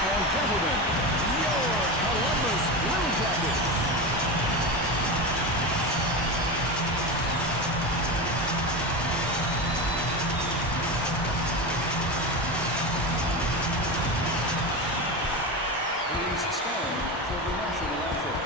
and gentlemen, your Columbus Blue Jackets. Please stand for the national anthem.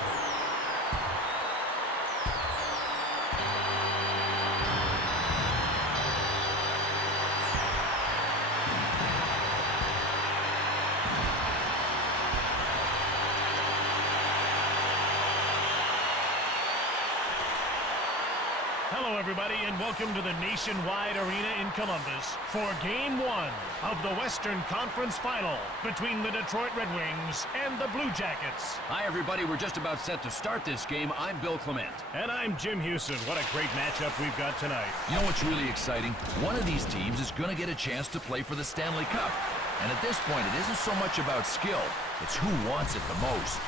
Hello, everybody, and welcome to the Nationwide Arena in Columbus for Game 1 of the Western Conference Final between the Detroit Red Wings and the Blue Jackets. Hi, everybody. We're just about set to start this game. I'm Bill Clement. And I'm Jim Houston. What a great matchup we've got tonight. You know what's really exciting? One of these teams is going to get a chance to play for the Stanley Cup. And at this point, it isn't so much about skill. It's who wants it the most.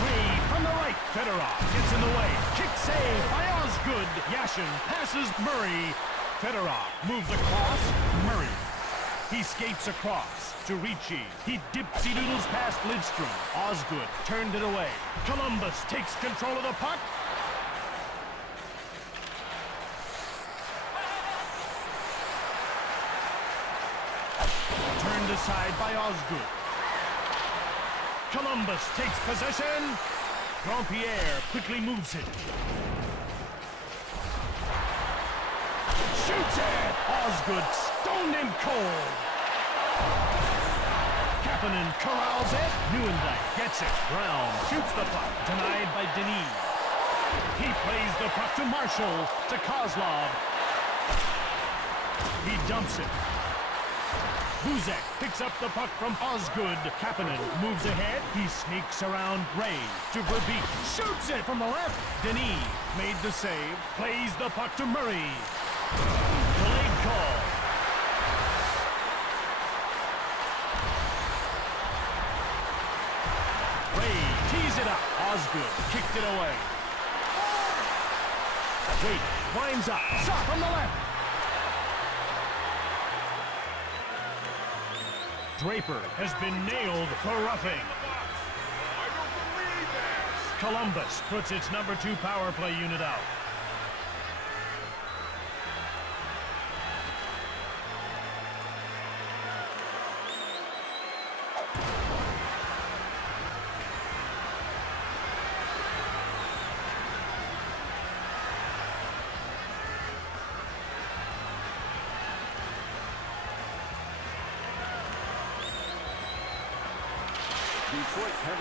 Free from the right. Fedorov gets in the way. Kick save by Osgood. Yashin passes Murray. Fedorov moves across. Murray. He skates across to Ricci. He dipsy-doodles past Lidstrom. Osgood turned it away. Columbus takes control of the puck. Turned aside by Osgood. Columbus takes possession. Grandpierre quickly moves it. Shoots it! Osgood stoned him cold. Kapanen corrals it. Nieuwendyk gets it. Brown shoots the puck. Denied by Denis. He plays the puck to Marshall. To Kozlov. He dumps it. Buzek picks up the puck from Osgood. Kapanen moves ahead. He sneaks around Ray to Verbeek. Shoots it from the left. Denis made the save. Plays the puck to Murray. Delayed call. Ray tees it up. Osgood kicked it away. Wait, winds up. Shot from the left. Draper has been nailed for roughing. Columbus puts its number 2 power play unit out.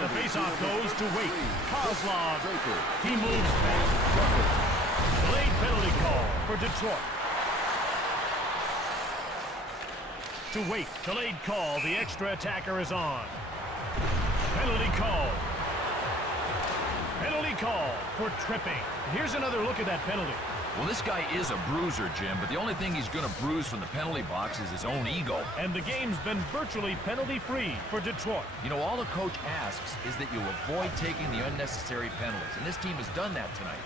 The faceoff goes to Wait. Kozlov. He moves back. Delayed penalty call for Detroit. To Wait. Delayed call. The extra attacker is on. Penalty call. Penalty call for tripping. Here's another look at that penalty. Well, this guy is a bruiser, Jim, but the only thing he's going to bruise from the penalty box is his own ego. And the game's been virtually penalty-free for Detroit. You know, all the coach asks is that you avoid taking the unnecessary penalties, and this team has done that tonight.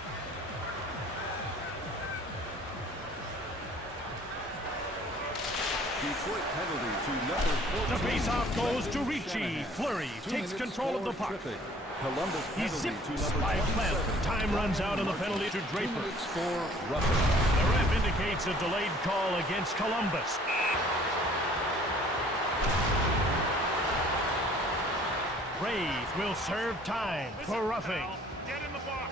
Detroit penalty to number 14. The faceoff goes to Ricci. Fleury takes control of the puck. Columbus He zips by Clem. Time runs out on the penalty to Draper. 2 minutes for roughing. The ref indicates a delayed call against Columbus. Rays will serve time for roughing. Get in the box.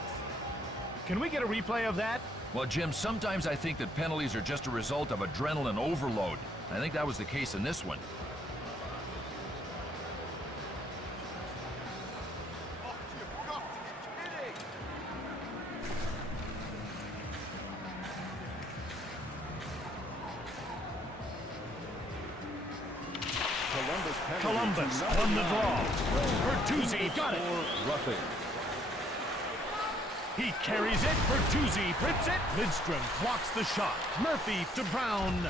Can we get a replay of that? Well, Jim, sometimes I think that penalties are just a result of adrenaline overload. I think that was the case in this one. Columbus won the draw. Bertuzzi got it. Roughing. He carries it. Bertuzzi hits it. Lidstrom blocks the shot. Murphy to Brown.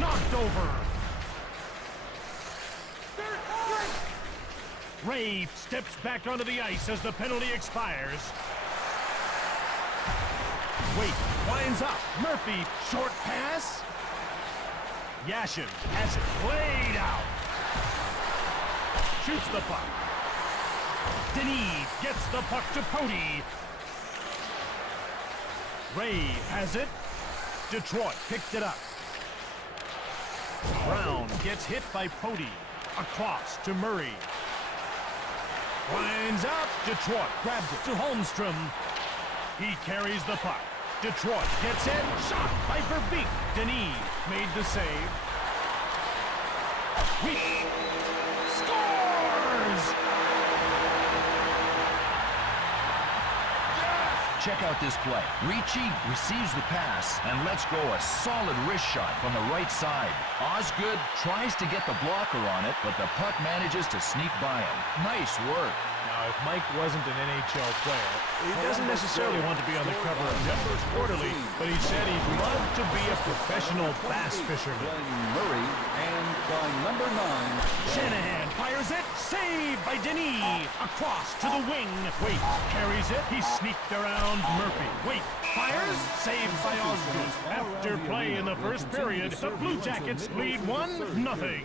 Knocked over. Ray steps back onto the ice as the penalty expires. Wait, winds up. Murphy, short pass. Yashin has it played out. Shoots the puck. Denis gets the puck to Pody. Ray has it. Detroit picked it up. Brown gets hit by Pody. Across to Murray. Winds up. Detroit grabs it to Holmstrom. He carries the puck. Detroit gets it. Shot by Verbeek. Denis made the save. Weak. Scores! Check out this play. Ricci receives the pass and lets go a solid wrist shot from the right side. Osgood tries to get the blocker on it, but the puck manages to sneak by him. Nice work. Now, if Mike wasn't an NHL player, he doesn't necessarily want to be on the cover of Denver's Quarterly, but he said he'd love to be a professional bass fisherman. Murray, and by number 9, Shanahan fires it. Saved by Denis. Across to the wing. Wait carries it. He sneaked around Murphy. Wait fires. Saved by Osgood. After play in the first period, the Blue Jackets lead 1-0.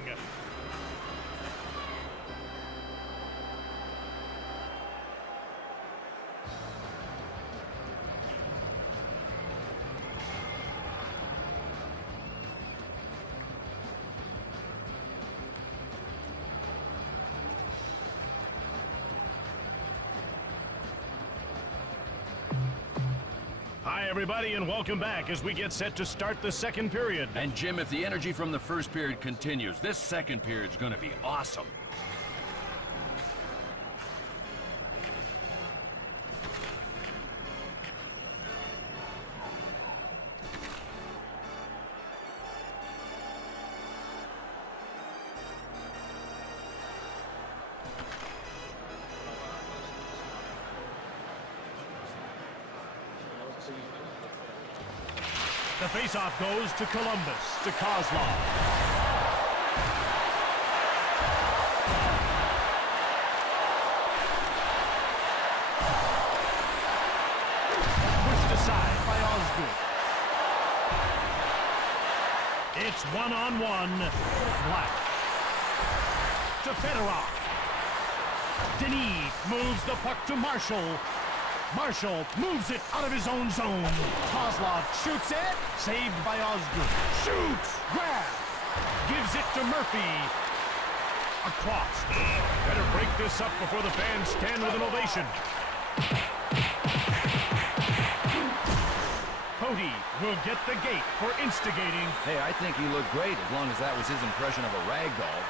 Hi, everybody, and welcome back as we get set to start the second period. And Jim, if the energy from the first period continues, this second period is going to be awesome. The faceoff goes to Columbus, to Kozlov. Pushed aside by Osgood. It's one-on-one. Black. To Fedorov. Denis moves the puck to Marshall. Marshall moves it out of his own zone. Kozlov shoots it. Saved by Osgood. Shoots. Grab. Gives it to Murphy. Across. Better break this up before the fans stand with an ovation. Pody will get the gate for instigating. Hey, I think he looked great as long as that was his impression of a rag doll.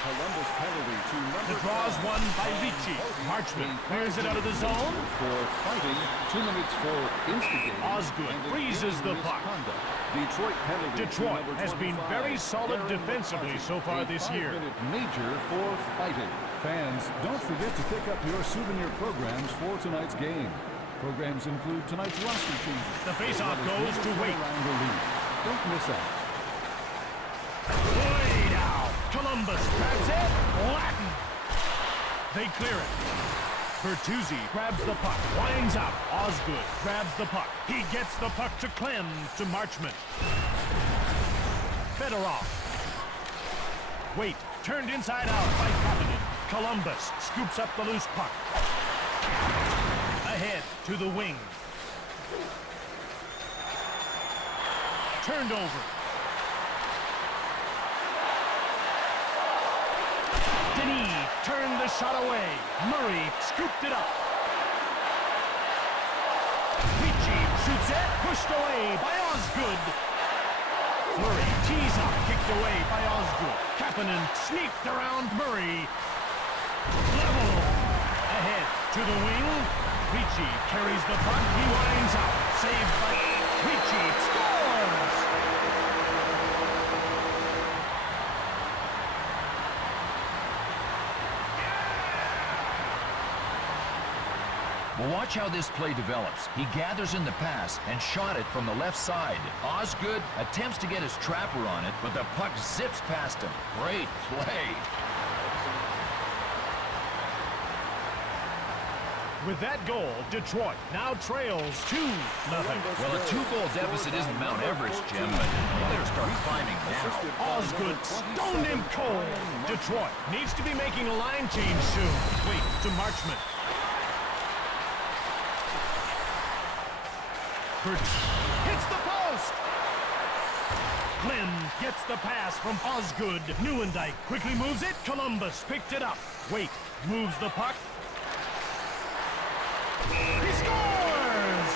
Columbus penalty to number The draw's 5. won by Ricci. Marchman clears it out of the zone. For fighting, 2 minutes for instigating. Osgood and freezes the puck. misconduct. Detroit penalty. to Detroit number has been 25, very solid Darren defensively McCarty. so far A this year. 5-minute major for fighting. Fans, don't forget to pick up your souvenir programs for tonight's game. Programs include tonight's roster changes. The faceoff goes to Waite. Around the league. Don't miss out. Played out. Columbus grabs it. Latin. They clear it. Bertuzzi grabs the puck. Winds up. Osgood grabs the puck. He gets the puck to Clem, to Marchman. Fedorov. Wait. Turned inside out by Kapanen. Columbus scoops up the loose puck. Ahead to the wing. Turned over. Denis turned the shot away. Murray scooped it up. Ricci shoots it. Pushed away by Osgood. Murray tees up. Kicked away by Osgood. Kapanen sneaked around Murray. Level. Ahead to the wing. Ricci carries the puck. He winds out. Saved by Ricci. Scores! Well, watch how this play develops. He gathers in the pass and shot it from the left side. Osgood attempts to get his trapper on it, but the puck zips past him. Great play. With that goal, Detroit now trails 2-0. Well, a 2-goal deficit isn't Mount Everest, Jim, but you better start climbing now. Osgood stoned him cold. Detroit needs to be making a line change soon. Wait to Marchment. Birch hits the post. Glenn gets the pass from Osgood. Neuendijk quickly moves it. Columbus picked it up. Wait moves the puck. He scores!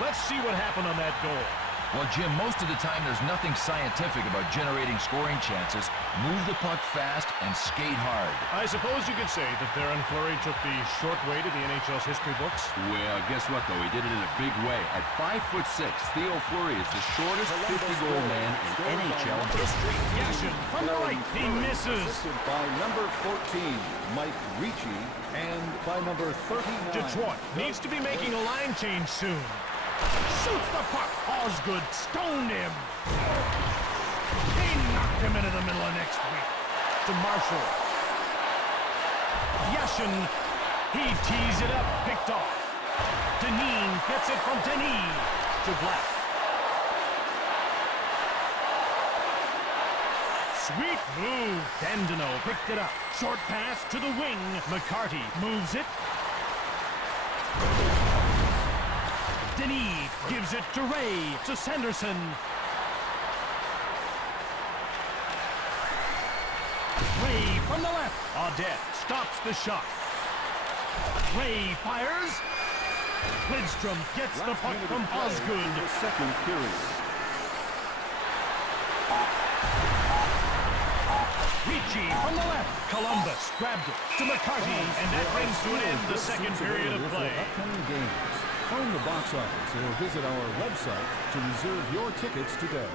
Let's see what happened on that goal. Well, Jim, most of the time there's nothing scientific about generating scoring chances. Move the puck fast and skate hard. I suppose you could say that Darren Fleury took the short way to the NHL's history books. Well, guess what, though? He did it in a big way. At 5'6", Theo Fleury is the shortest 50-goal man in NHL history. Yashin from the right. He misses. Assisted by number 14, Mike Ricci, and by number 39. Detroit needs to be making a line change soon. Shoots the puck. Osgood stoned him. He knocked him into the middle of next week. To Marshall. Yashin. He tees it up. Picked off. Deneen gets it from Denis to Black. Sweet move. Dandino picked it up. Short pass to the wing. McCarty moves it. Denis gives it to Ray, to Sanderson. Ray from the left. Audette stops the shot. Ray fires. Lidstrom gets the puck from Osgood. The second period. Ricci from the left. Columbus grabbed it to McCarty, and that brings to an end the second period of play. Upcoming games. Phone the box office or visit our website to reserve your tickets today.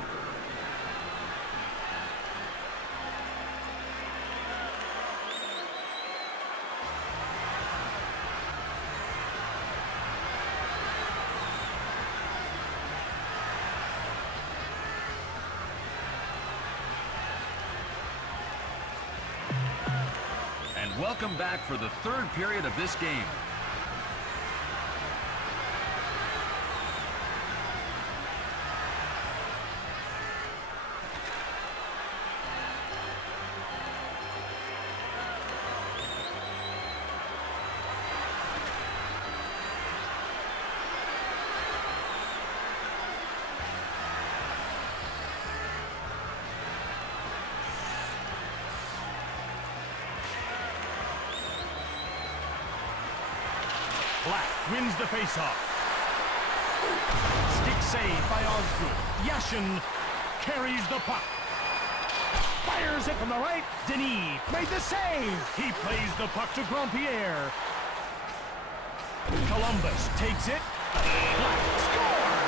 And welcome back for the third period of this game. Black wins the faceoff. Stick save by Osgood. Yashin carries the puck. Fires it from the right. Denis made the save. He plays the puck to Grandpierre. Columbus takes it. Black scores!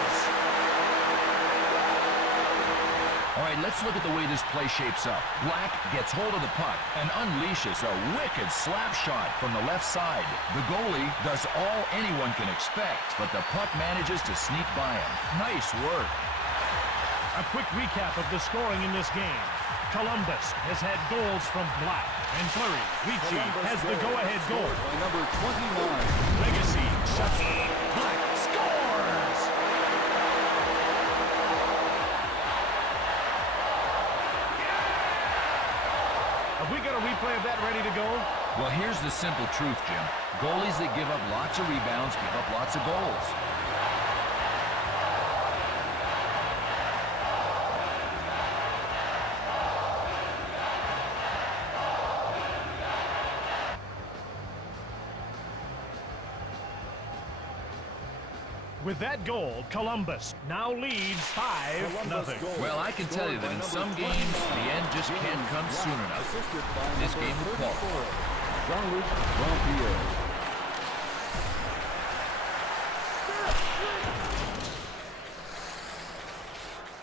All right, let's look at the way this play shapes up. Black gets hold of the puck and unleashes a wicked slap shot from the left side. The goalie does all anyone can expect, but the puck manages to sneak by him. Nice work. A quick recap of the scoring in this game. Columbus has had goals from Black and Fleury. Ricci has the go-ahead goal. By number 29. Legacy shuts it. Black scores! Have we got a replay of that ready to go? Well, here's the simple truth, Jim. Goalies that give up lots of rebounds give up lots of goals. With that goal, Columbus now leads 5-0. Well, I can tell you that in some games, the end just can't come soon enough. This game will qualify. Jean-Luc Grandpierre.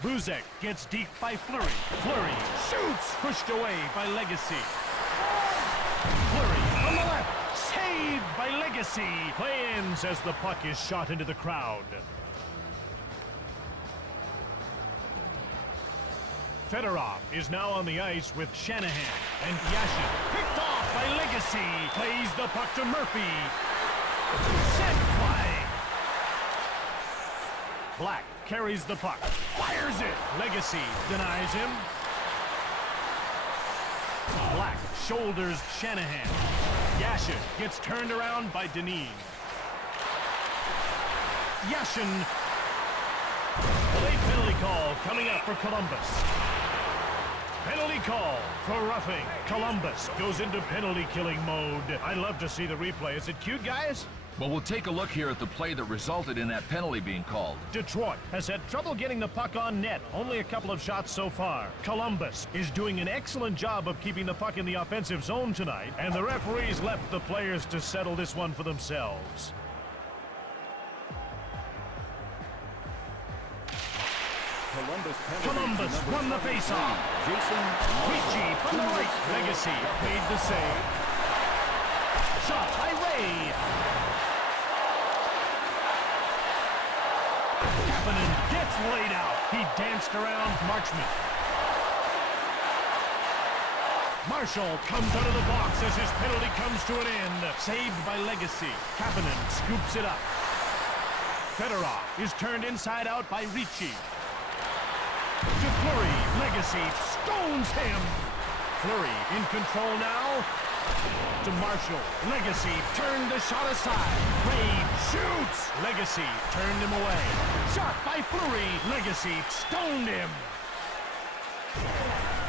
Buzek gets deep by Fleury. Fleury shoots, pushed away by Legacy. Legacy. Play ends as the puck is shot into the crowd. Fedorov is now on the ice with Shanahan, and Yashin, picked off by Legacy, plays the puck to Murphy. Set play. Black carries the puck, fires it. Legacy denies him. Black shoulders Shanahan. Yashin gets turned around by Deneen. Yashin. A late penalty call coming up for Columbus. Penalty call for roughing. Columbus goes into penalty killing mode. I'd love to see the replay. Is it cute, guys? Well, we'll take a look here at the play that resulted in that penalty being called. Detroit has had trouble getting the puck on net. Only a couple of shots so far. Columbus is doing an excellent job of keeping the puck in the offensive zone tonight, and the referees left the players to settle this one for themselves. Columbus won the faceoff. Ricci from the right. Legacy made the save. Shot by Ray. Kapanen gets laid out. He danced around Marchment. Marshall comes out of the box as his penalty comes to an end. Saved by Legacy. Kapanen scoops it up. Fedorov is turned inside out by Ricci. To Fleury, Legacy stones him. Fleury in control now. To Marshall, Legacy turned the shot aside. Reid shoots. Legacy turned him away. Shot by Fleury. Legacy stoned him.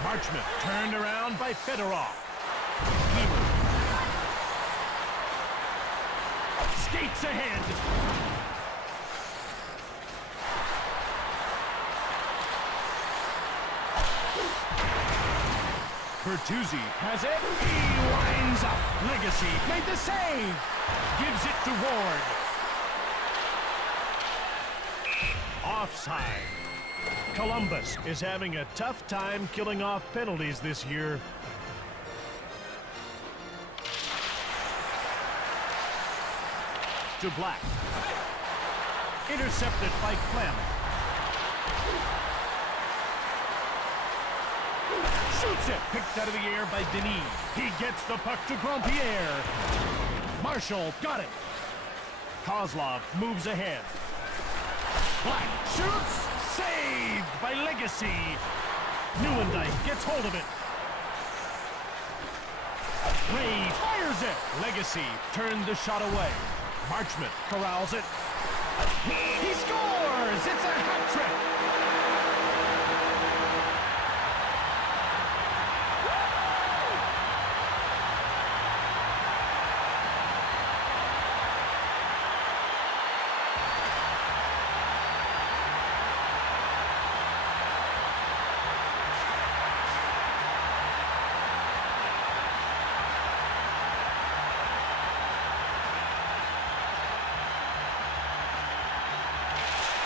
Marchment turned around by Fedorov. Heamer skates ahead. Bertuzzi has it. He winds up. Legacy made the save. Gives it to Ward. Offside. Columbus is having a tough time killing off penalties this year. To Black. Intercepted by Clem. Shoots it! Picked out of the air by Denis. He gets the puck to Grandpierre. Marshall got it. Kozlov moves ahead. Black shoots! Saved by Legacy. Neuendijk gets hold of it. Ray fires it. Legacy turned the shot away. Marchment corrals it. He scores! It's a hat trick!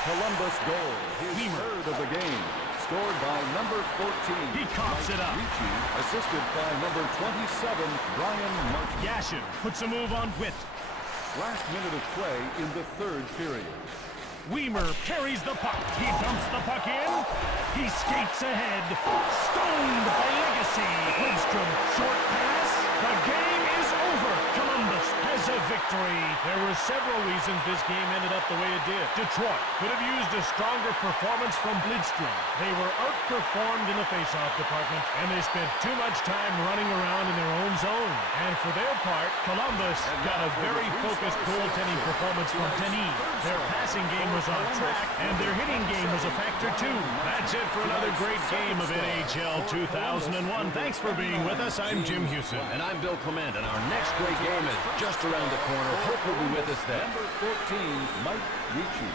Columbus goal, his third of the game, scored by number 14. He coughs it up. Ricci, assisted by number 27, Brian Martin. Yashin puts a move on Witt. Last minute of play in the third period. Weimer carries the puck. He dumps the puck in. He skates ahead. Stoned by Legacy. Lidstrom, short pass. The game is over. Columbus has a victory. There were several reasons this game ended up the way it did. Detroit could have used a stronger performance from Lidstrom. They were outperformed in the faceoff department, and they spent too much time running around in their own zone. And for their part, Columbus got a very focused goaltending performance from Denis. Their passing game was on track, and their hitting game was a factor too. That's it for another great game of NHL 2001. Thanks for being with us. I'm Jim Houston. And I'm Bill Clement, and our next great game is just around the corner. Hope you'll be with us then. Number 14, Mike Ricci.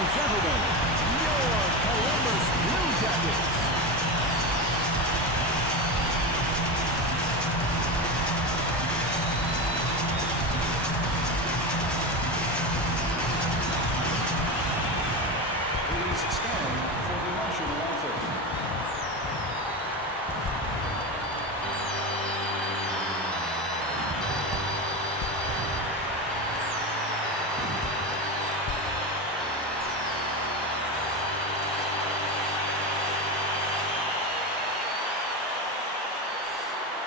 and gentlemen, your Columbus Blue Jackets. Please stand for the national anthem.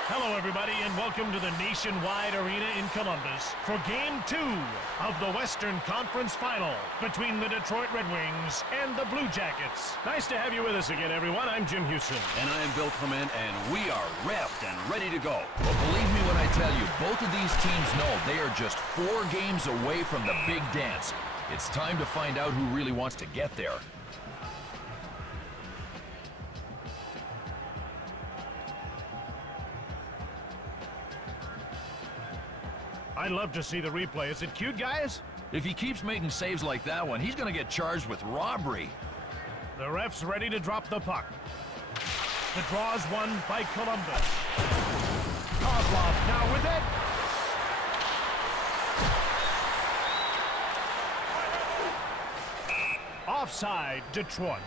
Hello, everybody, and welcome to the Nationwide Arena in Columbus for Game 2 of the Western Conference Final between the Detroit Red Wings and the Blue Jackets. Nice to have you with us again, everyone. I'm Jim Houston. And I am Bill Clement, and we are revved and ready to go. Well, believe me when I tell you, both of these teams know they are just 4 games away from the big dance. It's time to find out who really wants to get there. I'd love to see the replay. Is it cute, guys? If he keeps making saves like that one, he's going to get charged with robbery. The ref's ready to drop the puck. The draw is won by Columbus. Kozlov now with it. Offside, Detroit.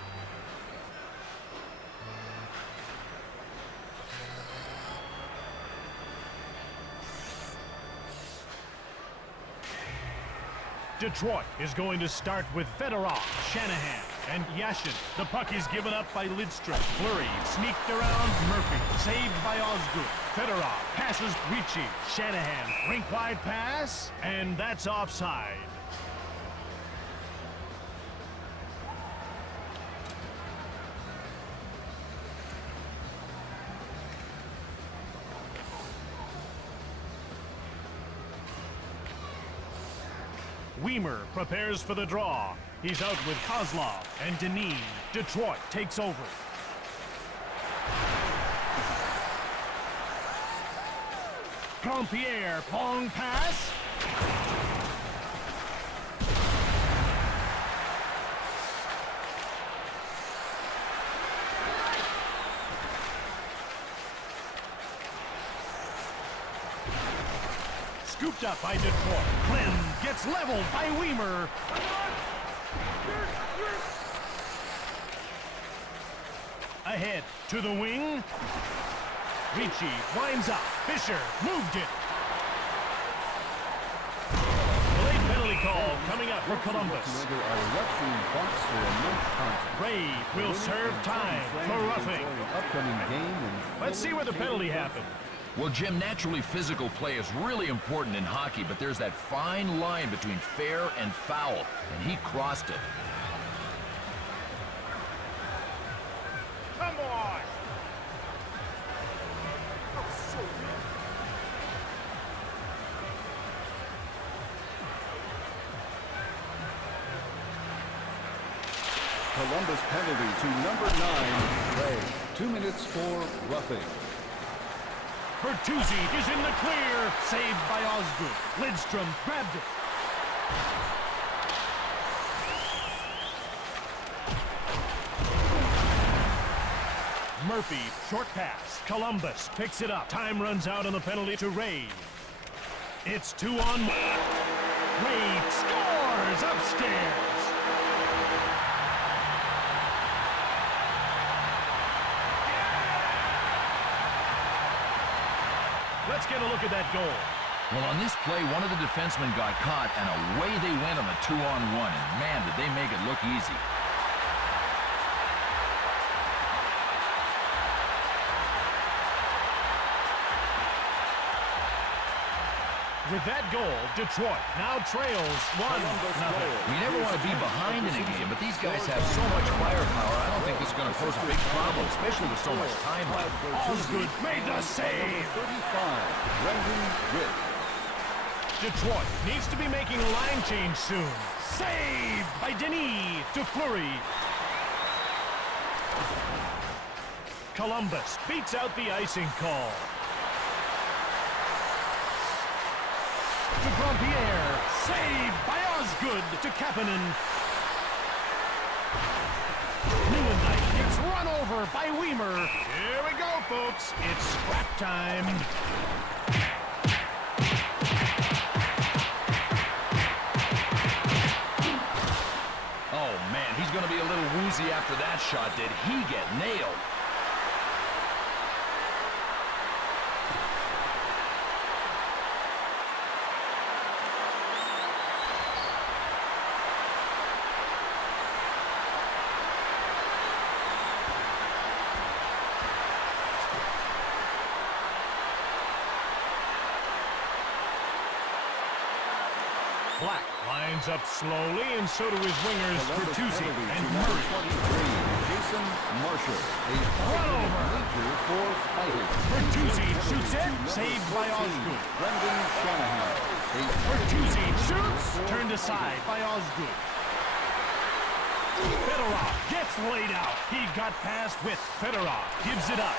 Detroit is going to start with Fedorov, Shanahan, and Yashin. The puck is given up by Lidstrom. Fleury sneaked around Murphy. Saved by Osgood. Fedorov passes Ricci. Shanahan, rink-wide pass, and that's offside. Weimer prepares for the draw. He's out with Kozlov and Denis. Detroit takes over. Grandpierre, long pass. Scooped up by Detroit. Clem gets leveled by Weimer. Ahead to the wing. Ricci winds up. Fisher moved it. The late penalty call coming up for Columbus. Ray will serve time for roughing. Let's see where the penalty happened. Well, Jim, naturally physical play is really important in hockey, but there's that fine line between fair and foul, and he crossed it. Come on! Columbus penalty to number 9, Ray. 2 minutes for roughing. Bertuzzi is in the clear. Saved by Osgood. Lidstrom grabbed it. Murphy, short pass. Columbus picks it up. Time runs out on the penalty to Ray. It's 2-on-1. Ray scores upstairs. Let's get a look at that goal. Well, on this play, one of the defensemen got caught, and away they went on the 2-on-1, and man, did they make it look easy. With that goal, Detroit now trails 1-0. You never want to be behind in a game, but these guys have so much firepower, I don't think this is going to pose a big problem, especially with so much time left. Osgood made the save. 35, Brendan Witt. Detroit needs to be making a line change soon. Saved by Denis to Fleury. Columbus beats out the icing call. To Grandpierre, saved by Osgood to Kapanen. Newendike gets run over by Weimer. Here we go, folks. It's scrap time. Oh, man, he's going to be a little woozy after that shot. Did he get nailed? Black lines up slowly, and so do his wingers, Bertuzzi and Murray. Jason Marshall, a Run over. major for fighting. Bertuzzi shoots it, saved by Osgood. Brendan Shanahan, a Bertuzzi shoots, turned aside by Osgood. Fedorov gets laid out. He got past with Fedorov, gives it up.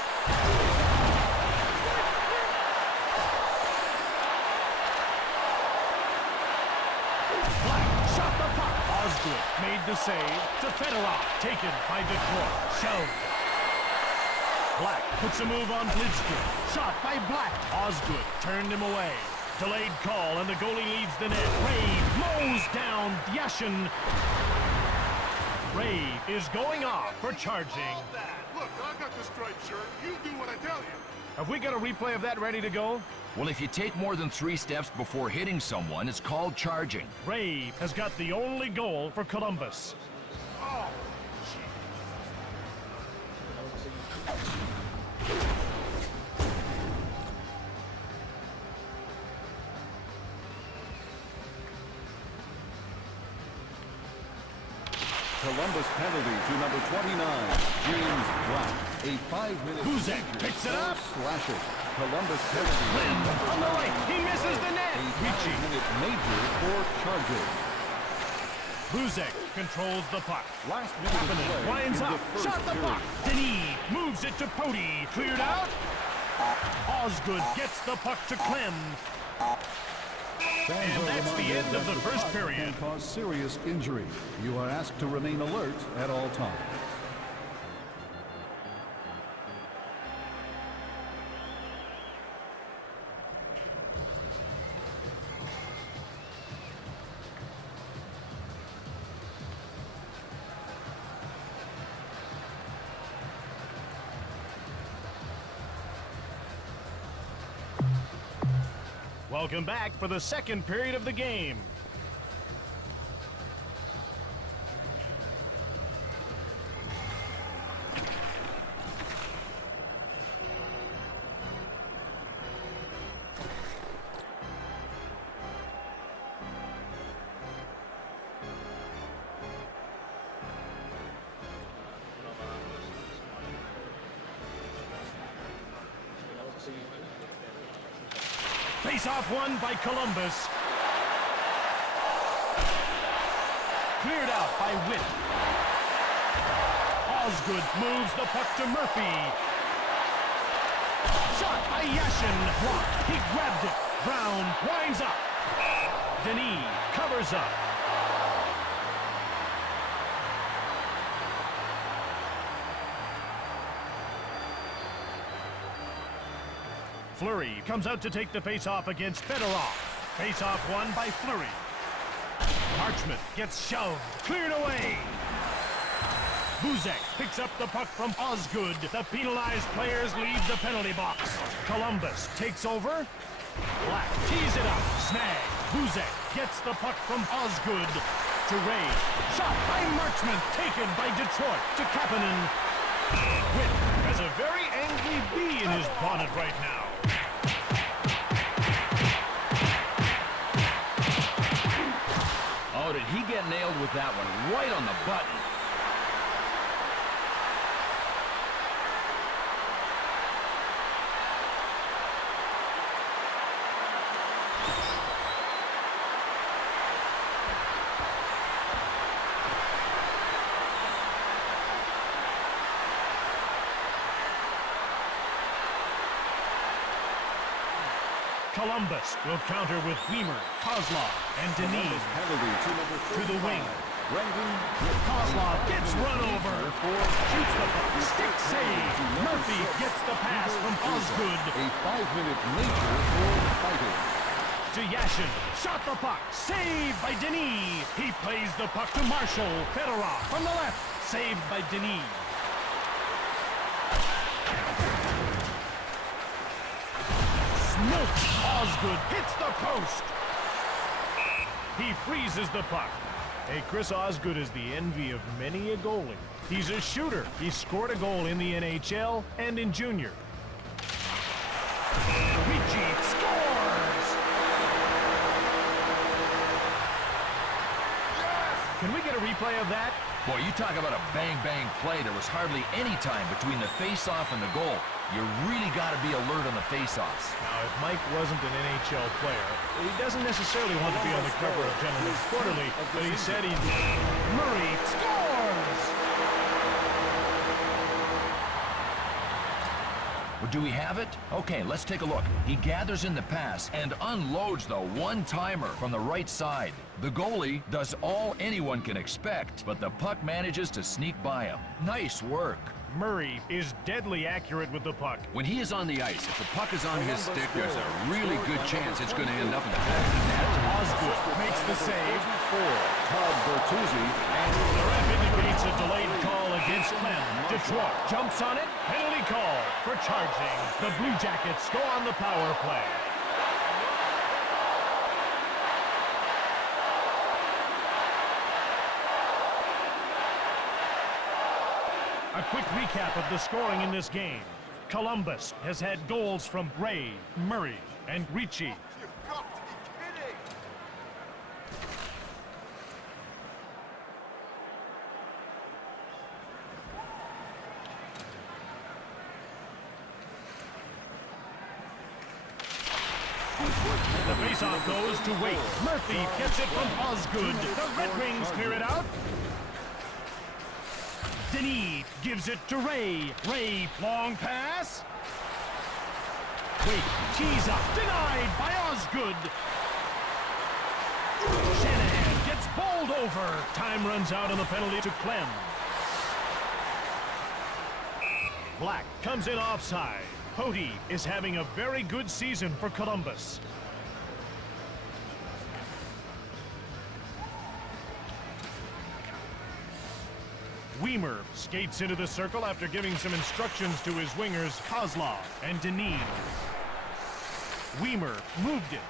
Black shot the puck. Osgood made the save to Fedorov, taken by Detroit. Shoved. Black puts a move on Blitzkrieg. Shot by Black. Osgood turned him away. Delayed call, and the goalie leaves the net. Ray mows down Yashin. Ray is going off for charging. Look, I got the striped shirt. You do what I tell you. Have we got a replay of that ready to go? Well, if you take more than 3 steps before hitting someone, it's called charging. Ray has got the only goal for Columbus. Oh, Columbus penalty to number 29, James Black. A 5-minute Buzek major picks it for up. slashing. Columbus penalty. Flynn on the right. He misses the net. A Ricci. 5-minute major for charging. Buzek controls the puck. Last minute of Kapanen play winds in up. the first Shot the period. puck. Denis moves it to Pody. Cleared out. Osgood gets the puck to Clem. Fans And are that's the reminded end of that the first puck period. can cause serious injury. You are asked to remain alert at all times. Welcome back for the second period of the game. Face-off won by Columbus. Cleared out by Witt. Osgood moves the puck to Murphy. Shot by Yashin. Blocked. He grabbed it. Brown winds up. Denis covers up. Fleury comes out to take the face-off against Fedorov. Face-off won by Fleury. Marchment gets shoved. Cleared away. Buzek picks up the puck from Osgood. The penalized players leave the penalty box. Columbus takes over. Black tees it up. Snag. Buzek gets the puck from Osgood to Ray. Shot by Marchment. Taken by Detroit to Kapanen. Witt has a very angry bee in his bonnet right now. Oh, did he get nailed with that one right on the button? Columbus will counter with Weimer, Kozlov, and Denis Penalty to number to the wing. 35, Kozlov gets run over. Shoots the puck. Stick save. Murphy gets the pass from Osgood. A 5-minute nature for fighting. To Yashin. Shot the puck. Saved by Denis. He plays the puck to Marshall. Fedorov from the left. Saved by Denis. Smoked. Osgood hits the post. He freezes the puck. Hey, Chris Osgood is the envy of many a goalie. He's a shooter. He scored a goal in the NHL and in junior. Ricci scores! Can we get a replay of that? Boy, you talk about a bang-bang play. There was hardly any time between the face-off and the goal. You really got to be alert on the face-offs. Now, if Mike wasn't an NHL player, he doesn't necessarily want to be on the cover of Gentleman's Quarterly, but he said he'd... Murray scores! Well, do we have it? Okay, let's take a look. He gathers in the pass and unloads the one-timer from the right side. The goalie does all anyone can expect, but the puck manages to sneak by him. Nice work. Murray is deadly accurate with the puck. When he is on the ice, if the puck is on his stick, there's a really good chance it's going to end up in the back of the net. Osgood makes the save. Todd Bertuzzi. And the ref indicates a delayed call against Clem. Detroit jumps on it. Penalty call for charging. The Blue Jackets go on the power play. A quick recap of the scoring in this game. Columbus has had goals from Ray, Murray, and Ricci. You've got to be kidding! The faceoff goes to Wade. Murphy gets it from Osgood. The Red Wings clear it out. Denis gives it to Ray. Ray, long pass. Wade tees up. Denied by Osgood. Shanahan gets bowled over. Time runs out on the penalty to Clem. Black comes in offside. Pody is having a very good season for Columbus. Weimer skates into the circle after giving some instructions to his wingers, Kozlov and Denis. Weimer moved it.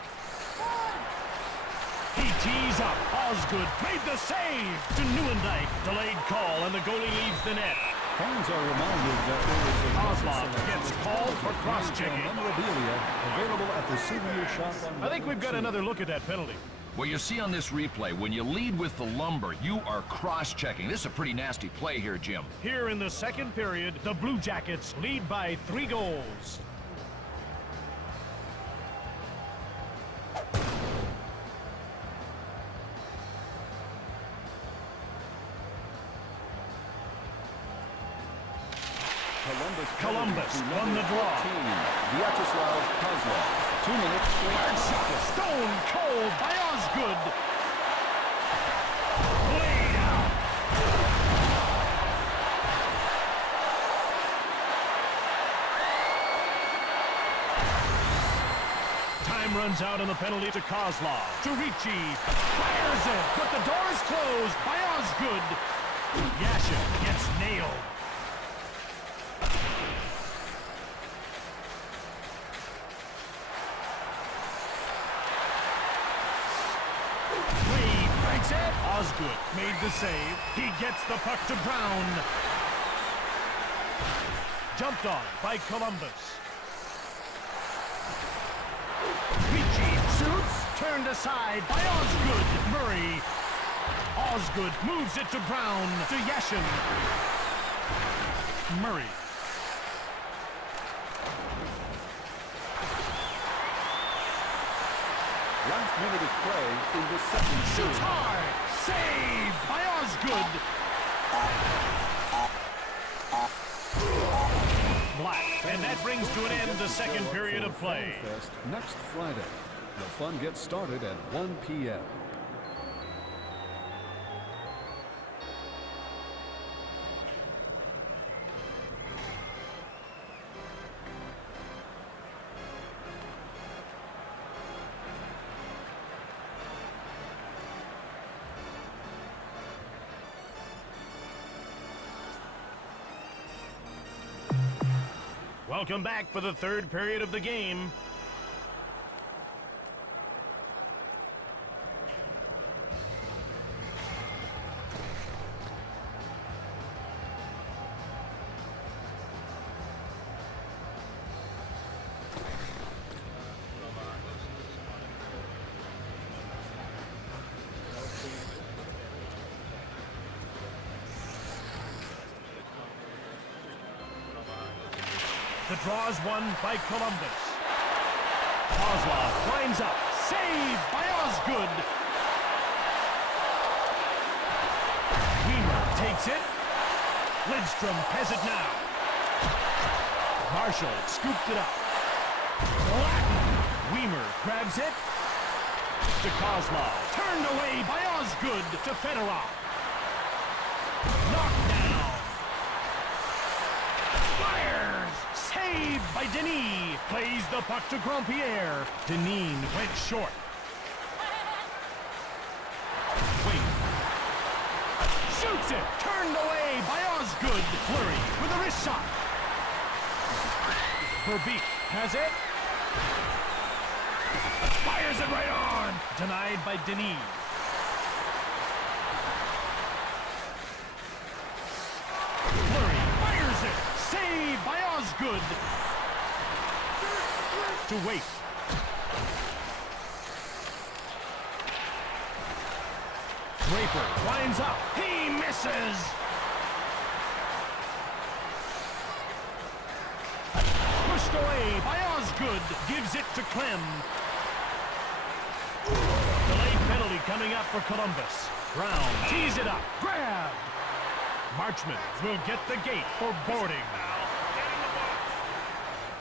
He tees up. Osgood made the save to Nieuwendyk. Delayed call, and the goalie leaves the net. Fans are reminded that there is a Kozlov gets called for cross-checking. memorabilia available at the souvenir shop on I think we've got another look at that penalty. Well, you see on this replay, when you lead with the lumber, you are cross-checking. This is a pretty nasty play here, Jim. Here in the second period, the Blue Jackets lead by 3 goals. Columbus won the draw. Vyacheslav Kozlov. 2 minutes. Hard shot. Stone cold by Osgood. Laid out. Time runs out on the penalty to Kozlov. To Ricci. Fires it, but the door is closed by Osgood. Yashin gets nailed. Osgood made the save. He gets the puck to Brown. Jumped on by Columbus. Ricci shoots. Turned aside by Osgood. Murray. Osgood moves it to Brown. To Yashin. Murray. Last minute of play in the second Shoots period. hard. Saved by Osgood. Black. And that brings to an end the second period of play. Fest next Friday. The fun gets started at 1 p.m. Welcome back for the third period of the game. The draw is won by Columbus. Kozlov winds up. Saved by Osgood. Weimer takes it. Lidstrom has it now. Marshall scooped it up. Latin. Weimer grabs it. To Kozlov. Turned away by Osgood to Fedorov. Knocked down. Fires. Saved by Denis. Plays the puck to Grandpierre. Denis went short. Wait. Shoots it. Turned away by Osgood. Fleury with a wrist shot. Verbeek has it. Fires it right on. Denied by Denis. Fleury fires it. Saved by Osgood. To wait. Draper winds up. He misses. Pushed away by Osgood. Gives it to Clem. Delayed penalty coming up for Columbus. Brown tees it up. Grab. Marchment will get the gate for boarding.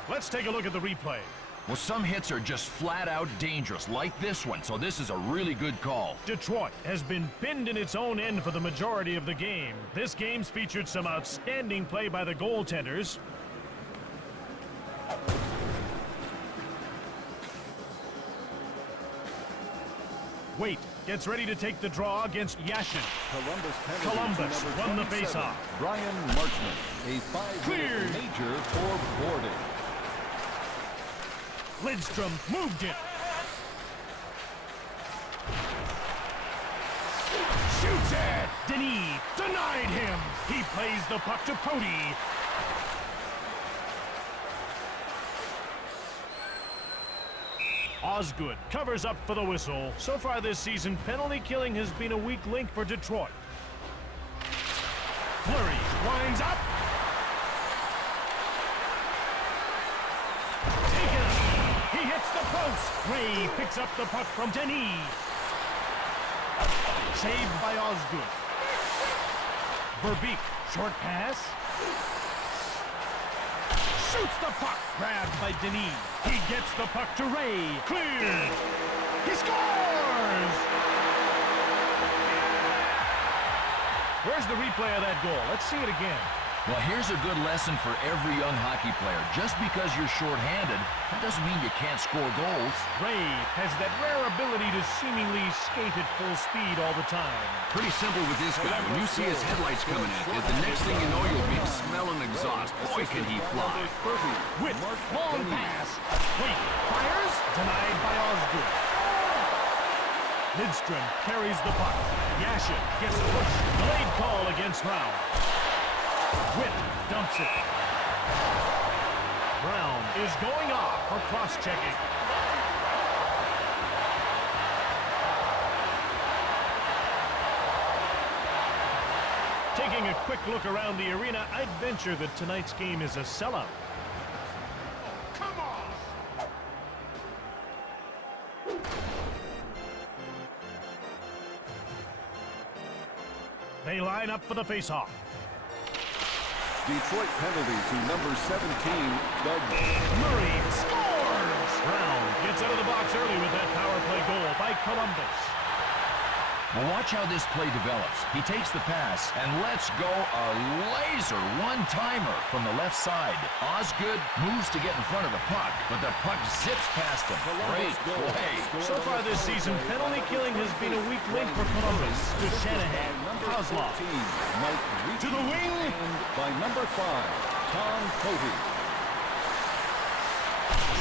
Let's take a look at the replay. Well, some hits are just flat out dangerous, like this one, so this is a really good call. Detroit has been pinned in its own end for the majority of the game. This game's featured some outstanding play by the goaltenders. Wait gets ready to take the draw against Yashin. Columbus won the faceoff. Brian Marchment, a 5-minute major for boarding. Lidstrom moved it. Shoots it. Denis denied him. He plays the puck to Pody. Osgood covers up for the whistle. So far this season, penalty killing has been a weak link for Detroit. Fleury winds up. Taken up. He hits the post. Ray picks up the puck from Denis. Saved by Osgood. Verbeek, short pass. Shoots the puck. Grabbed by Denis. He gets the puck to Ray. Cleared. He scores! Where's the replay of that goal? Let's see it again. Well, here's a good lesson for every young hockey player. Just because you're short-handed, that doesn't mean you can't score goals. Ray has that rare ability to seemingly skate at full speed all the time. Pretty simple with this guy. When you see his headlights coming at you, the next thing you know, you'll be smelling exhaust. Boy, can he fly. With long pass. Wait, fires. Denied by Osgood. Lidstrom carries the puck. Yashin gets a push. Delayed call against Brown. Witt dumps it. Brown is going off for cross-checking. Taking a quick look around the arena, I'd venture that tonight's game is a sellout. Come on! They line up for the faceoff. Detroit penalty to number 17, Doug. Murray scores! Brown gets out of the box early with that power play goal by Columbus. Well, watch how this play develops. He takes the pass and lets go a laser one-timer from the left side. Osgood moves to get in front of the puck, but the puck zips past him. Great play. So far this season, penalty killing has been a weak link for Columbus. To Shanahan, Kozlov. To the wing. By number 5, Tom Cody.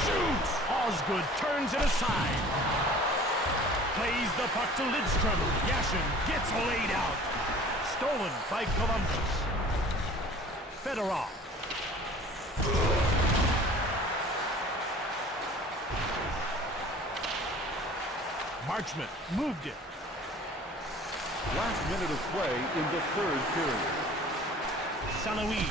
Shoots! Osgood turns it aside. Plays the puck to Lidstrom. Yashin gets laid out. Stolen by Columbus. Fedorov. Marchment moved it. Last minute of play in the third period. St-Louis.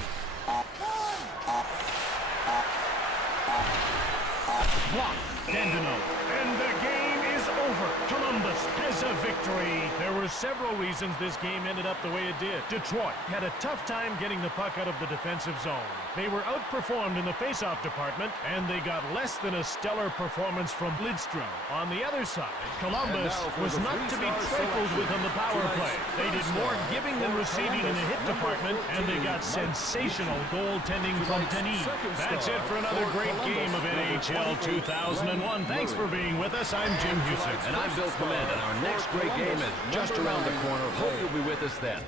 Block. Dandino. And the game is over. Columbus has a victory. There were several reasons this game ended up the way it did. Detroit had a tough time getting the puck out of the defensive zone. They were outperformed in the faceoff department, and they got less than a stellar performance from Lidstrom. On the other side, Columbus was not to be trifled with on the power play. They did more giving than receiving in the hit department, and they got sensational goaltending from Denis. That's it for another great game of NHL 2001. Thanks for being with us. I'm Jim Houston. And I'm Bill Clement, and our next great game is just around the corner. Hope you'll be with us then.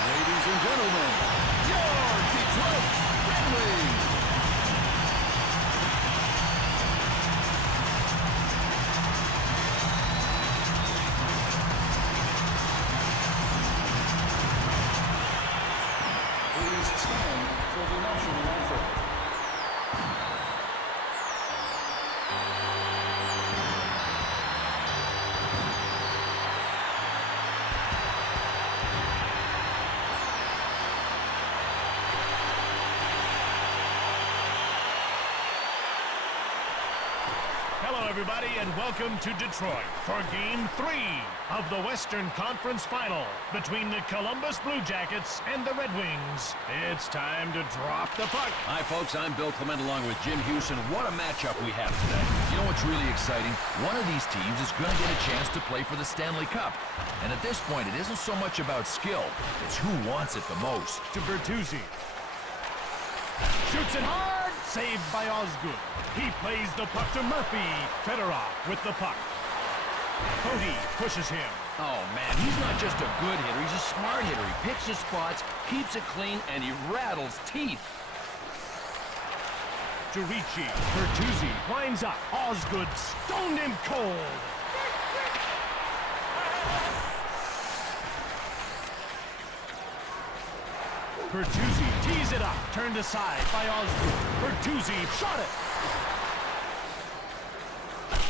Ladies and gentlemen, your Detroit Red Wings. Please stand for the national anthem. Hello, everybody, and welcome to Detroit for Game 3 of the Western Conference Final between the Columbus Blue Jackets and the Red Wings. It's time to drop the puck. Hi, folks. I'm Bill Clement along with Jim Houston. What a matchup we have today. You know what's really exciting? One of these teams is going to get a chance to play for the Stanley Cup. And at this point, it isn't so much about skill. It's who wants it the most. To Bertuzzi. Shoots it hard. Saved by Osgood. He plays the puck to Murphy. Fedorov with the puck. Cody pushes him. Oh, man, he's not just a good hitter. He's a smart hitter. He picks his spots, keeps it clean, and he rattles teeth. To Ricci. Bertuzzi winds up. Osgood stoned him cold. Bertuzzi tees it up. Turned aside by Osgood. Bertuzzi shot it.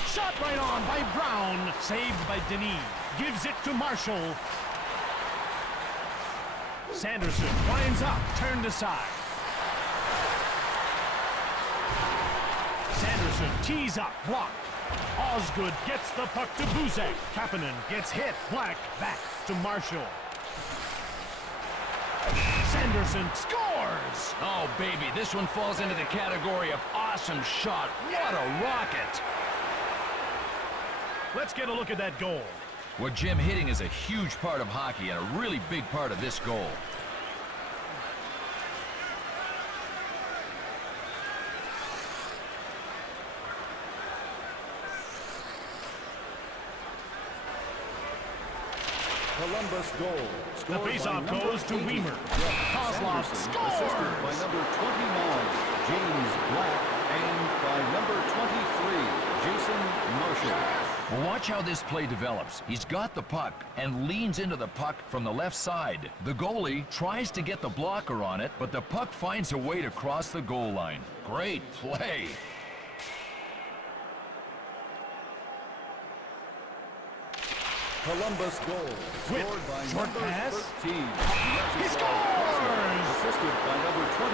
Shot right on by Brown. Saved by Denis. Gives it to Marshall. Sanderson winds up. Turned aside. Sanderson tees up. Blocked. Osgood gets the puck to Buzek. Kapanen gets hit. Black back to Marshall. Sanderson scores! Oh, baby, this one falls into the category of awesome shot. What a rocket! Let's get a look at that goal. Well, Jim, hitting is a huge part of hockey and a really big part of this goal. Columbus goal. The faceoff goes to Weimer. Kozlov scores! Assisted by number 29, James Black, and by number 23, Jason Marshall. Well, watch how this play develops. He's got the puck and leans into the puck from the left side. The goalie tries to get the blocker on it, but the puck finds a way to cross the goal line. Great play. Columbus goal. With Scored by short number pass. 13. He scores! Assisted by number 28,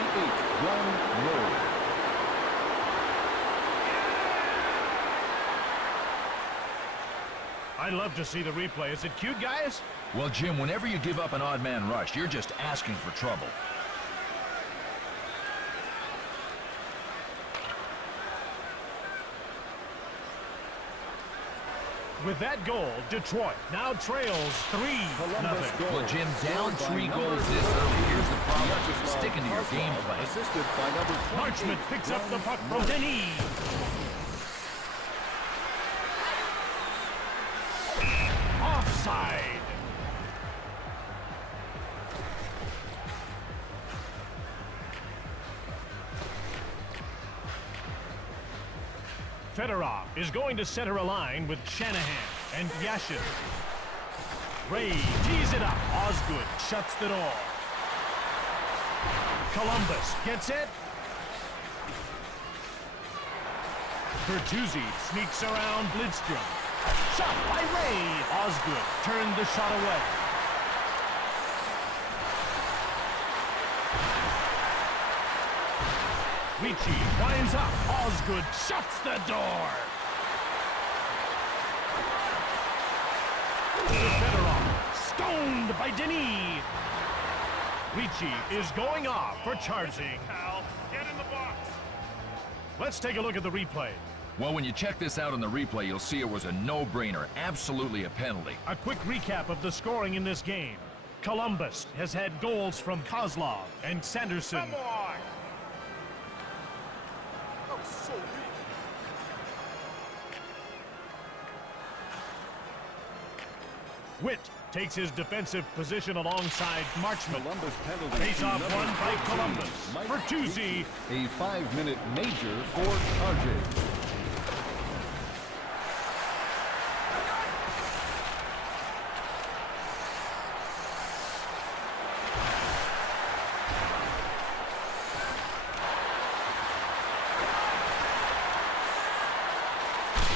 Glenn Murray. I'd love to see the replay. Is it cute, guys? Well, Jim, whenever you give up an odd man rush, you're just asking for trouble. With that goal, Detroit now trails 3-0. Well, Jim, down 3 goals this early. Here's the problem. Sticking to your game plan. Assisted by number 28, Marchment picks up the puck from Denis. Offside. Fedorov is going to center a line with Shanahan and Yashin. Ray tees it up. Osgood shuts the door. Columbus gets it. Bertuzzi sneaks around Lidstrom. Shot by Ray. Osgood turned the shot away. Ricci winds up. Osgood shuts the door. Fedorov stoned by Denis. Ricci is going off for charging. Pal, get in the box. Let's take a look at the replay. Well, when you check this out on the replay, you'll see it was a no-brainer. Absolutely a penalty. A quick recap of the scoring in this game. Columbus has had goals from Kozlov and Sanderson. Come on. That was so weak. Witt takes his defensive position alongside Marchment. Columbus penalty. Face-off to number won by 14, Columbus. Mike Bertuzzi. A 5-minute major for charges.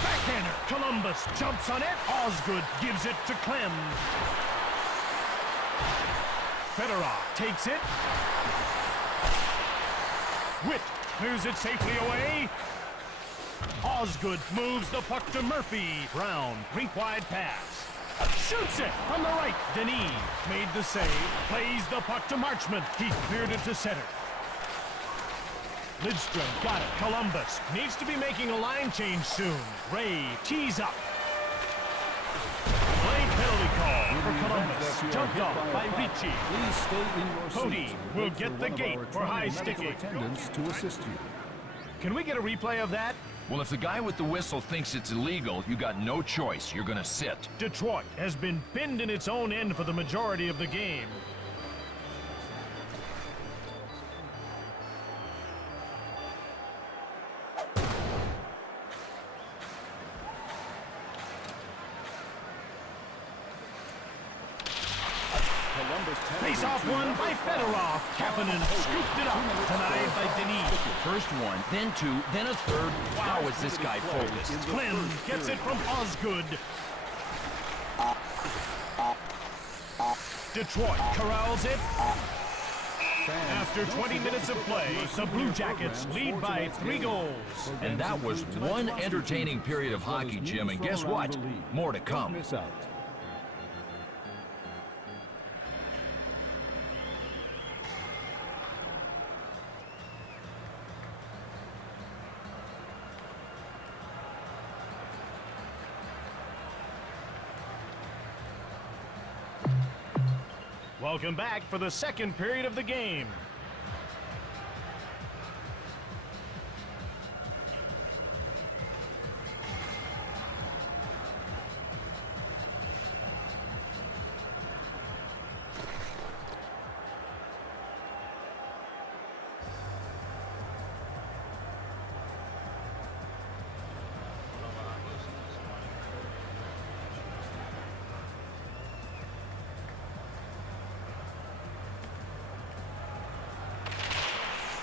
Backhander. Columbus jumps on it. Osgood gives it to Clem. Fedorov takes it. Witt clears it safely away. Osgood moves the puck to Murphy. Brown, rink-wide pass. Shoots it from the right. Denis made the save. Plays the puck to Marchment. He cleared it to center. Lidstrom got it. Columbus needs to be making a line change soon. Ray tees up. Late penalty call for Columbus. Jumped off by Ricci. Please stay in your Cody seats. will Wait get for the one of gate our for high trained medical sticking. attendants to assist you. Can we get a replay of that? Well, if the guy with the whistle thinks it's illegal, you got no choice. You're gonna sit. Detroit has been pinned in its own end for the majority of the game. Face-off won by Fedorov. Kapanen scooped it up. Denied by Denis. First one, then two, then a third. Wow, is this guy focused. Clem gets it from Osgood. Detroit corrals it. After 20 minutes of play, the Blue Jackets lead by 3 goals. And that was one entertaining period of hockey, Jim. And guess what? More to come. Don't miss out. Welcome back for the second period of the game.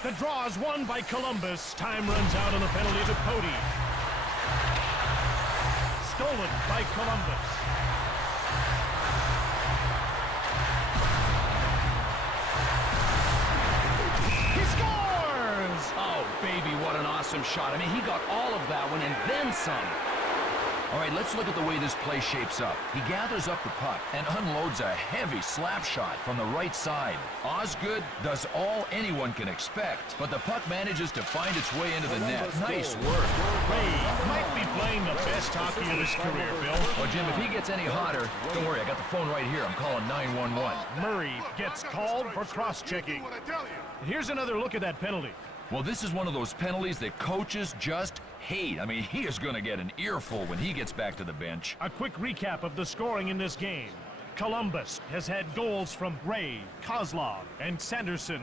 The draw is won by Columbus. Time runs out on the penalty to Pody. Stolen by Columbus. He scores! Oh, baby, what an awesome shot. I mean, he got all of that one and then some. All right, let's look at the way this play shapes up. He gathers up the puck and unloads a heavy slap shot from the right side. Osgood does all anyone can expect, but the puck manages to find its way into the net. Nice work. Ray might be playing the best hockey of his career, Bill. Well, Jim, if he gets any hotter, don't worry, I got the phone right here. I'm calling 911. Murray gets called for cross-checking. What I tell you. Here's another look at that penalty. Well, this is one of those penalties that coaches just hate. I mean, he is going to get an earful when he gets back to the bench. A quick recap of the scoring in this game. Columbus has had goals from Ray, Kozlov, and Sanderson.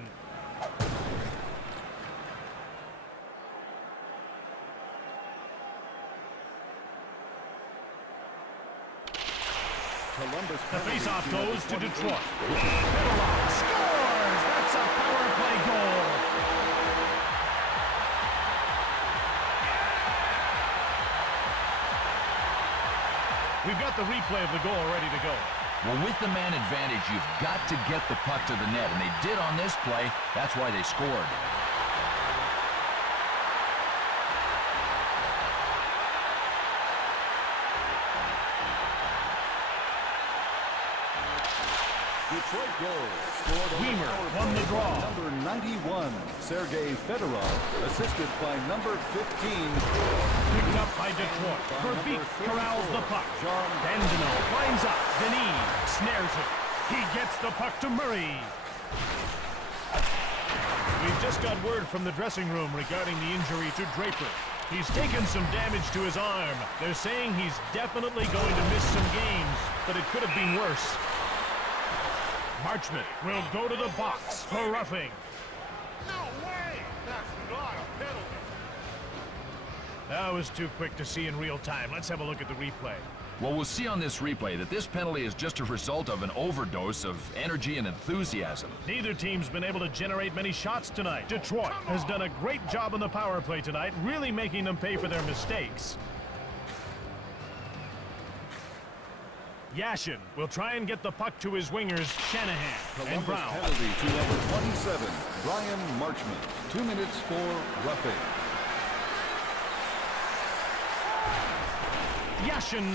Columbus The penalty faceoff to goes to number 28. Detroit. Fedorov scores! That's a power play goal. We've got the replay of the goal ready to go. Well, with the man advantage, you've got to get the puck to the net, and they did on this play. That's why they scored. Detroit goal scored on Weimer power won play the draw. by number 91, Sergei Fedorov, assisted by number 15. Picked up by Detroit. Verbeek corrals the puck. Dandino lines up. Denis snares it. He gets the puck to Murray. We've just got word from the dressing room regarding the injury to Draper. He's taken some damage to his arm. They're saying he's definitely going to miss some games, but it could have been worse. Marchment will go to the box for roughing. No way! That's not a penalty. That was too quick to see in real time. Let's have a look at the replay. Well, we'll see on this replay that this penalty is just a result of an overdose of energy and enthusiasm. Neither team's been able to generate many shots tonight. Detroit has done a great job on the power play tonight, really making them pay for their mistakes. Yashin will try and get the puck to his wingers, Shanahan and Columbus Brown. penalty to number 27, Brian Marchment. 2 minutes for roughing. Yashin.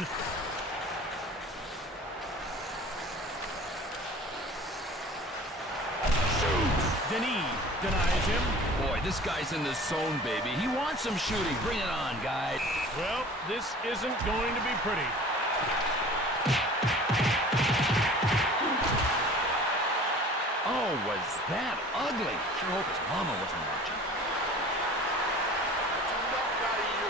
Shoots! Denis denies him. Boy, this guy's in the zone, baby. He wants some shooting. Bring it on, guys. Well, this isn't going to be pretty. Oh, was that ugly? Sure hope his mama wasn't watching. Enough out of you.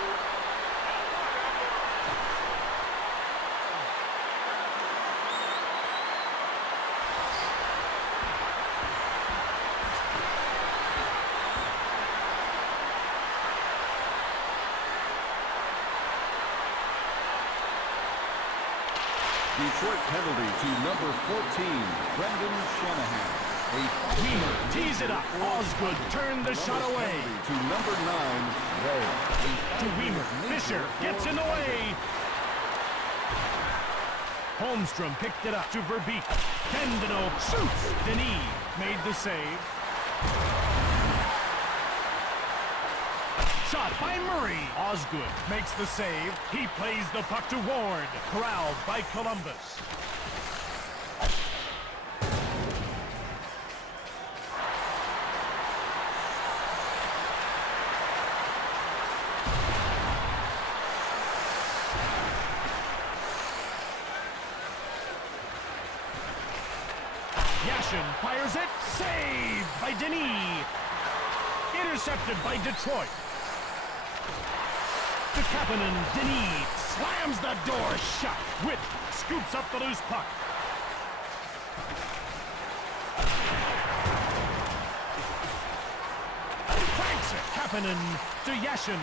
Detroit penalty to number 14, Brendan Shanahan. Weimer tees it up. Osgood turned the shot away. To number 9, Ray. To Weimer. Fisher gets in the way. Holmstrom picked it up to Verbeek. Dandino shoots. Denis made the save. Shot by Murray. Osgood makes the save. He plays the puck to Ward. Corralled by Columbus. Yashin fires it. Saved by Denis. Intercepted by Detroit. To Kapanen. Denis slams the door shut. Witt scoops up the loose puck. Cranks it. Kapanen to Yashin.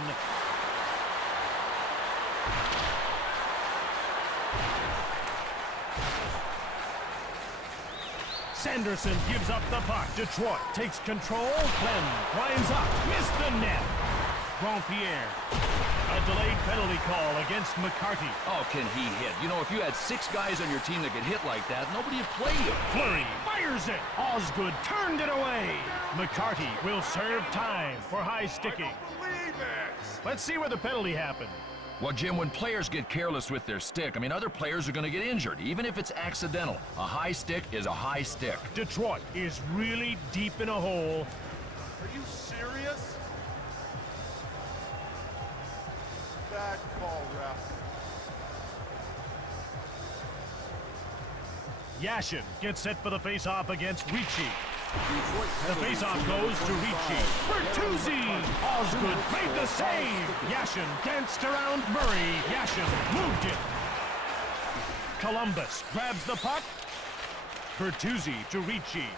Anderson gives up the puck. Detroit takes control. Glenn winds up. Missed the net. Grandpierre. A delayed penalty call against McCarty. Oh, can he hit? You know, if you had 6 guys on your team that could hit like that, nobody would play you. Fleury fires it. Osgood turned it away. McCarty will serve time for high sticking. Believe it! Let's see where the penalty happened. Well, Jim, when players get careless with their stick, I mean, other players are going to get injured, even if it's accidental. A high stick is a high stick. Detroit is really deep in a hole. Are you serious? Bad call, ref. Yashin gets set for the face-off against Ricci. The face-off goes to Ricci. Bertuzzi! Osgood made the save! Yashin danced around Murray. Yashin moved it. Columbus grabs the puck. Bertuzzi to Ricci.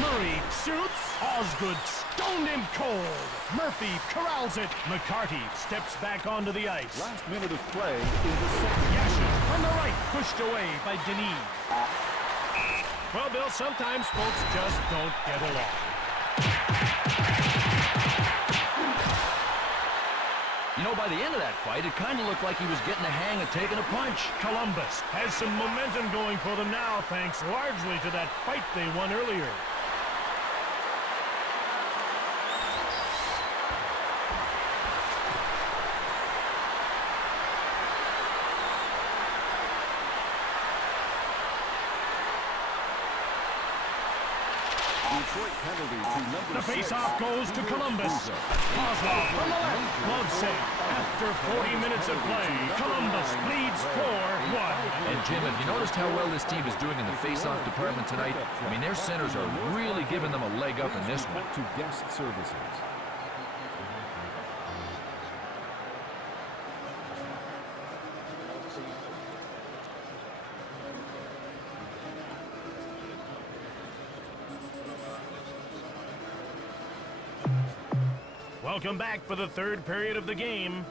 Murray shoots. Osgood stoned him cold. Murphy corrals it. McCarty steps back onto the ice. Last minute of play in the second. Yashin on the right, pushed away by Denis. Well, Bill, sometimes folks just don't get along. You know, by the end of that fight, it kind of looked like he was getting the hang of taking a punch. Columbus has some momentum going for them now, thanks largely to that fight they won earlier. Detroit penalty to number The 6. face-off goes to Columbus. Kozlov from the left. Glove save. After 40 minutes of play, Columbus leads 4-1. And Jim, have you noticed how well this team is doing in the face-off department tonight? I mean, their centers are really giving them a leg up in this one. To guest services. Welcome back for the third period of the game.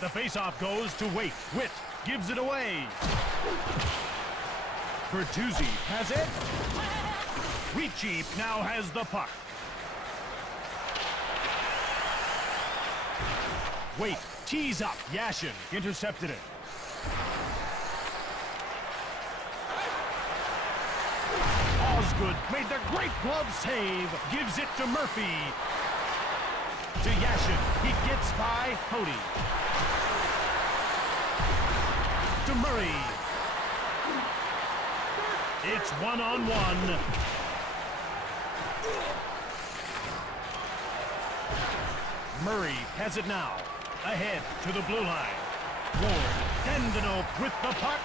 The faceoff goes to Waite. Witt gives it away. Bertuzzi has it. Ricci now has the puck. Waite tees up. Yashin intercepted it. Osgood made the great glove save. Gives it to Murphy. To Yashin. He gets by Cody. To Murray. It's one-on-one. Murray has it now. Ahead to the blue line. Ward. Dandino with the puck.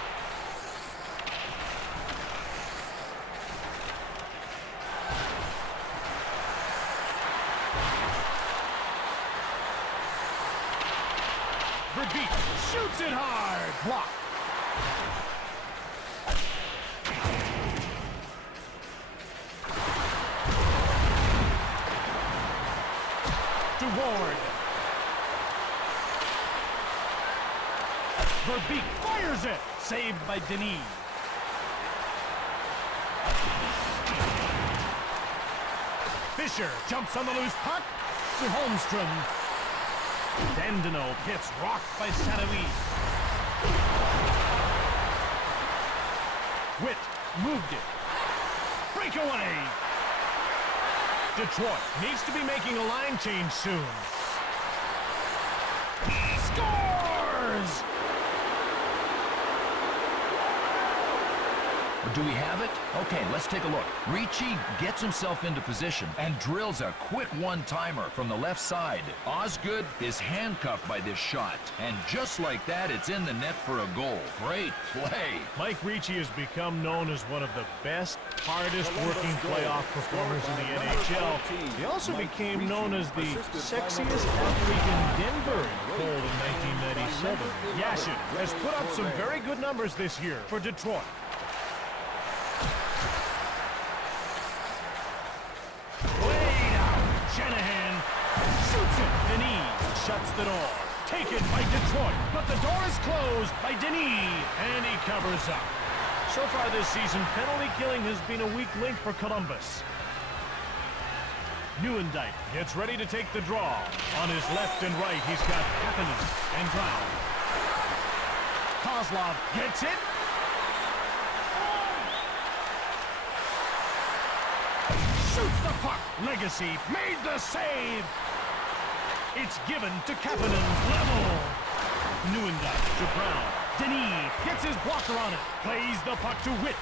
Verbeek shoots it hard. Blocked. To Ward. Verbeek fires it. Saved by Denis. Fisher jumps on the loose puck to Holmstrom. Dandino gets rocked by Sanawi. Witt moved it. Breakaway. Detroit needs to be making a line change soon. Scores! Or do we have it? Okay, let's take a look. Ricci gets himself into position and drills a quick one-timer from the left side. Osgood is handcuffed by this shot. And just like that, it's in the net for a goal. Great play. Mike Ricci has become known as one of the best, hardest-working playoff performers in the NHL. He also became known as the sexiest athlete in Denver in cold in 1997. Yashin has put up some very good numbers this year for Detroit. Way down. Shanahan shoots it. Denis shuts the door. Taken by Detroit, but the door is closed by Denis, and he covers up. So far this season, penalty killing has been a weak link for Columbus. Neuendijk gets ready to take the draw. On his left and right, he's got Kapanen and Brown. Kozlov gets it. Shoots the puck. Legacy made the save. It's given to Kapanen. Level. Neuendijk to Brown. Denis gets his blocker on it. Plays the puck to Witt.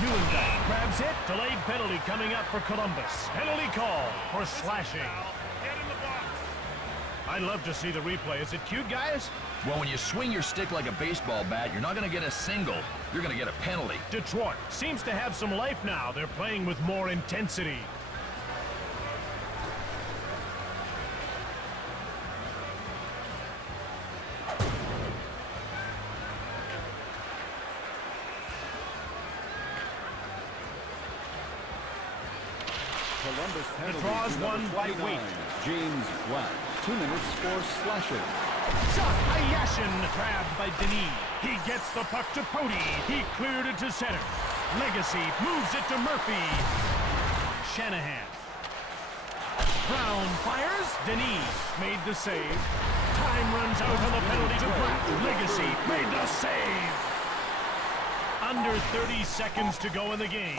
Neuendijk grabs it. Delayed penalty coming up for Columbus. Penalty call for slashing. Get in the box. I'd love to see the replay. Is it cute, guys? Well, when you swing your stick like a baseball bat, you're not going to get a single. You're going to get a penalty. Detroit seems to have some life now. They're playing with more intensity. Columbus penalty draws to number one by 29, Waite. James Black. 2 minutes for slashing. Shot by Yashin, grabbed by Denis. He gets the puck to Pody. He cleared it to center. Legacy moves it to Murphy. Shanahan. Brown fires. Denis made the save. Time runs out on the penalty to Black. Legacy made the save. Under 30 seconds to go in the game.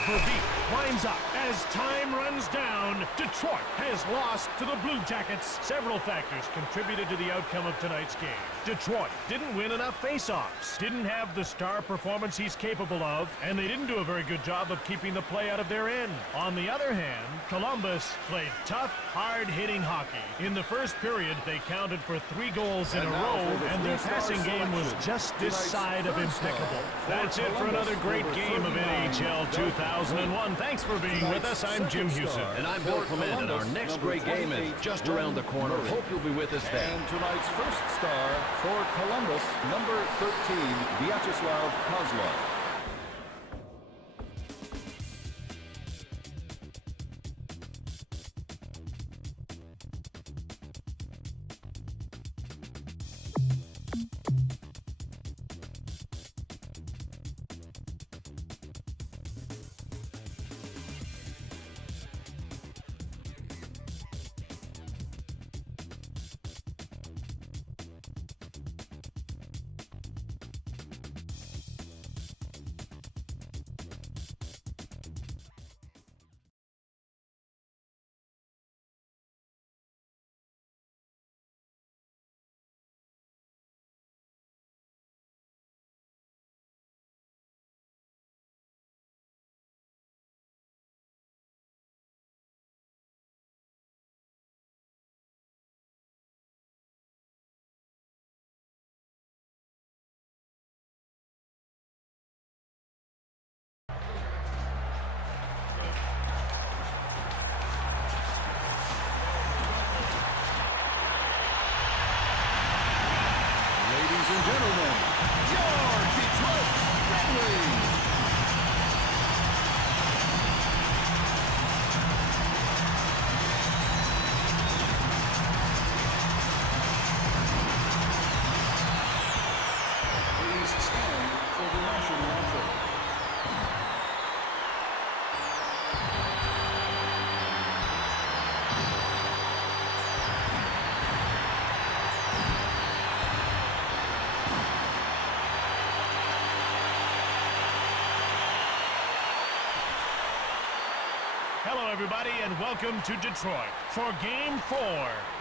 Verbeek winds up as time runs down. Detroit has lost to the Blue Jackets. Several factors contributed to the outcome of tonight's game. Detroit didn't win enough face-offs, didn't have the star performance he's capable of, and they didn't do a very good job of keeping the play out of their end. On the other hand, Columbus played tough, hard-hitting hockey. In the first period, they counted for 3 goals in a row, and their passing game was just this side of impeccable. That's it for another great game of NHL 2001. Thanks for being with us. I'm Jim Houston. And I'm Bill Clement, and our next great game is just around the corner. Hope you'll be with us then. And tonight's first star for Columbus, number 13, Vyacheslav Kozlov. Hello, everybody, and welcome to Detroit for Game 4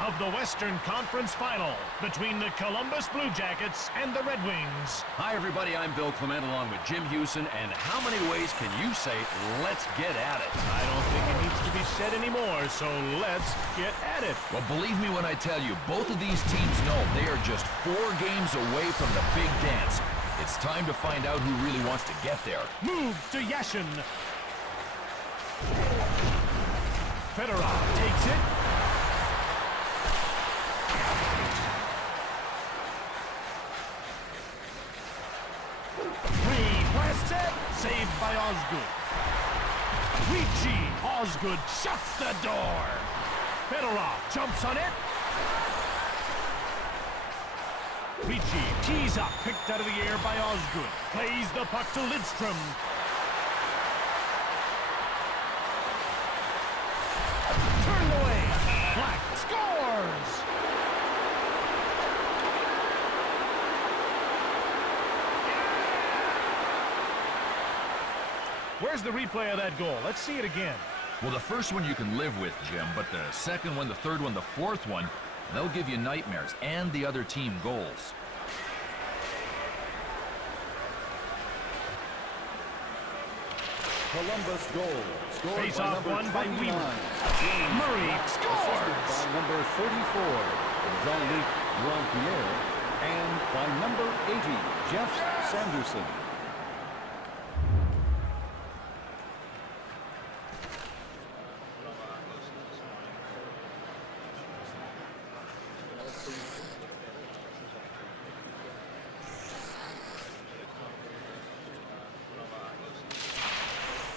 of the Western Conference Final between the Columbus Blue Jackets and the Red Wings. Hi, everybody. I'm Bill Clement along with Jim Houston. And how many ways can you say, let's get at it? I don't think it needs to be said anymore, so let's get at it. Well, believe me when I tell you, both of these teams know they are just 4 games away from the big dance. It's time to find out who really wants to get there. Move to Yashin. Fedorov takes it. Blasts it. Saved by Osgood. Ricci. Osgood shuts the door. Fedorov jumps on it. Ricci tees up. Picked out of the air by Osgood. Plays the puck to Lidstrom. Turned away. Black scores. Where's the replay of that goal? Let's see it again. Well, the first one you can live with, Jim, but the second one, the third one, the fourth one, they'll give you nightmares and the other team goals. Columbus goal. Scored Face by off number won by 29. Weaver. James Murray Black, scores. Assisted by number 34, Jean-Luc Blancpierre. And by number 80, Jeff Sanderson.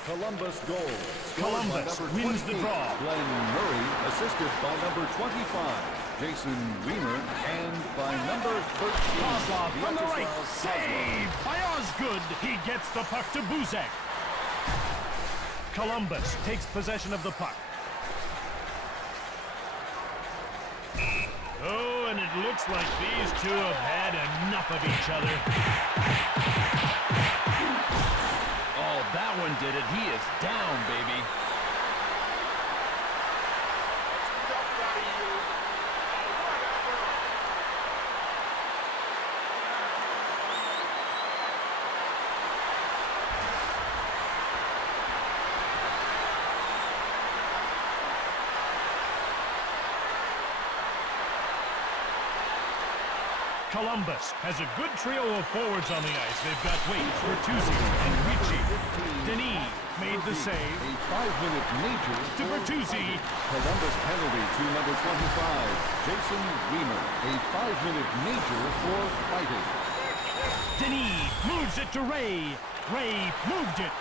Columbus goal. Scored by Columbus number wins the 28, draw. Glenn Murray, assisted by number 25, Jason Weimer, and by number 13, Kozlov from the right. Vyacheslav Saved by Osgood. He gets the puck to Buzek. Columbus takes possession of the puck. Oh, and it looks like these two have had enough of each other. Oh, that one did it. He is down, baby. Columbus has a good trio of forwards on the ice. They've got Waite, Bertuzzi, and Ricci. Denis made the save. A 5-minute major To for Bertuzzi. Columbus penalty to number 25, Jason Weimer. A 5-minute major for fighting. Denis moves it to Ray. Ray moved it.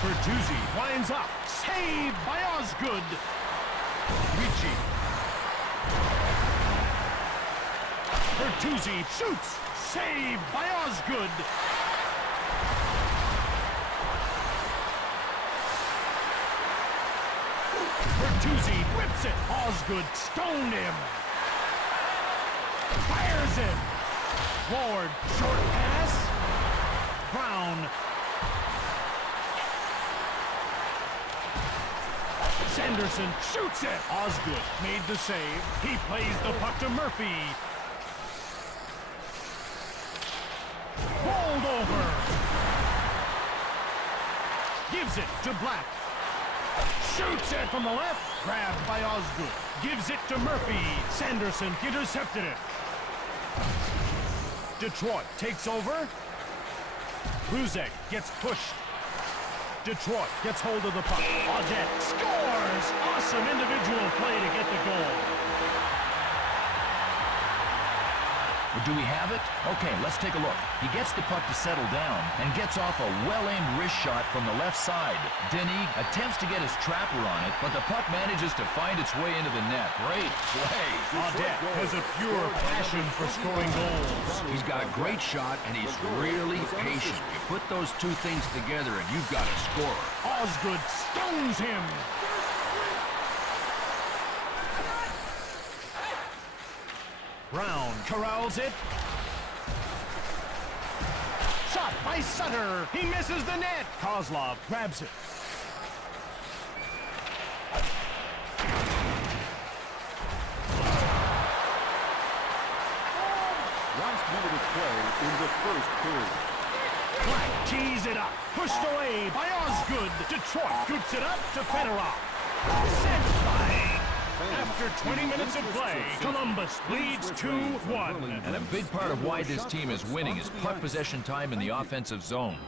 Bertuzzi winds up. Saved by Osgood. Ricci. Bertuzzi shoots. Saved by Osgood. Bertuzzi whips it. Osgood stoned him. Fires it. Ward, short pass. Brown. Sanderson shoots it. Osgood made the save. He plays the puck to Murphy. Rolled over. Gives it to Black. Shoots it from the left. Grabbed by Osgood. Gives it to Murphy. Sanderson intercepted it. Detroit takes over. Buzek gets pushed. Detroit gets hold of the puck. Audette scores! Awesome individual play to get the goal. Do we have it? Okay, let's take a look. He gets the puck to settle down and gets off a well-aimed wrist shot from the left side. Denis attempts to get his trapper on it, but the puck manages to find its way into the net. Great play. Audette has a pure passion for scoring goals. He's got a great shot, and he's really patient. You put those two things together, and you've got a scorer. Osgood stones him. Brown corrals it. Shot by Sutter. He misses the net. Kozlov grabs it. first period. Black tees it up. Pushed away by Osgood. Detroit scoops it up to Fedorov. Sent by. After 20 minutes of play, Columbus leads 2-1. And a big part of why this team is winning is puck possession time in the offensive zone.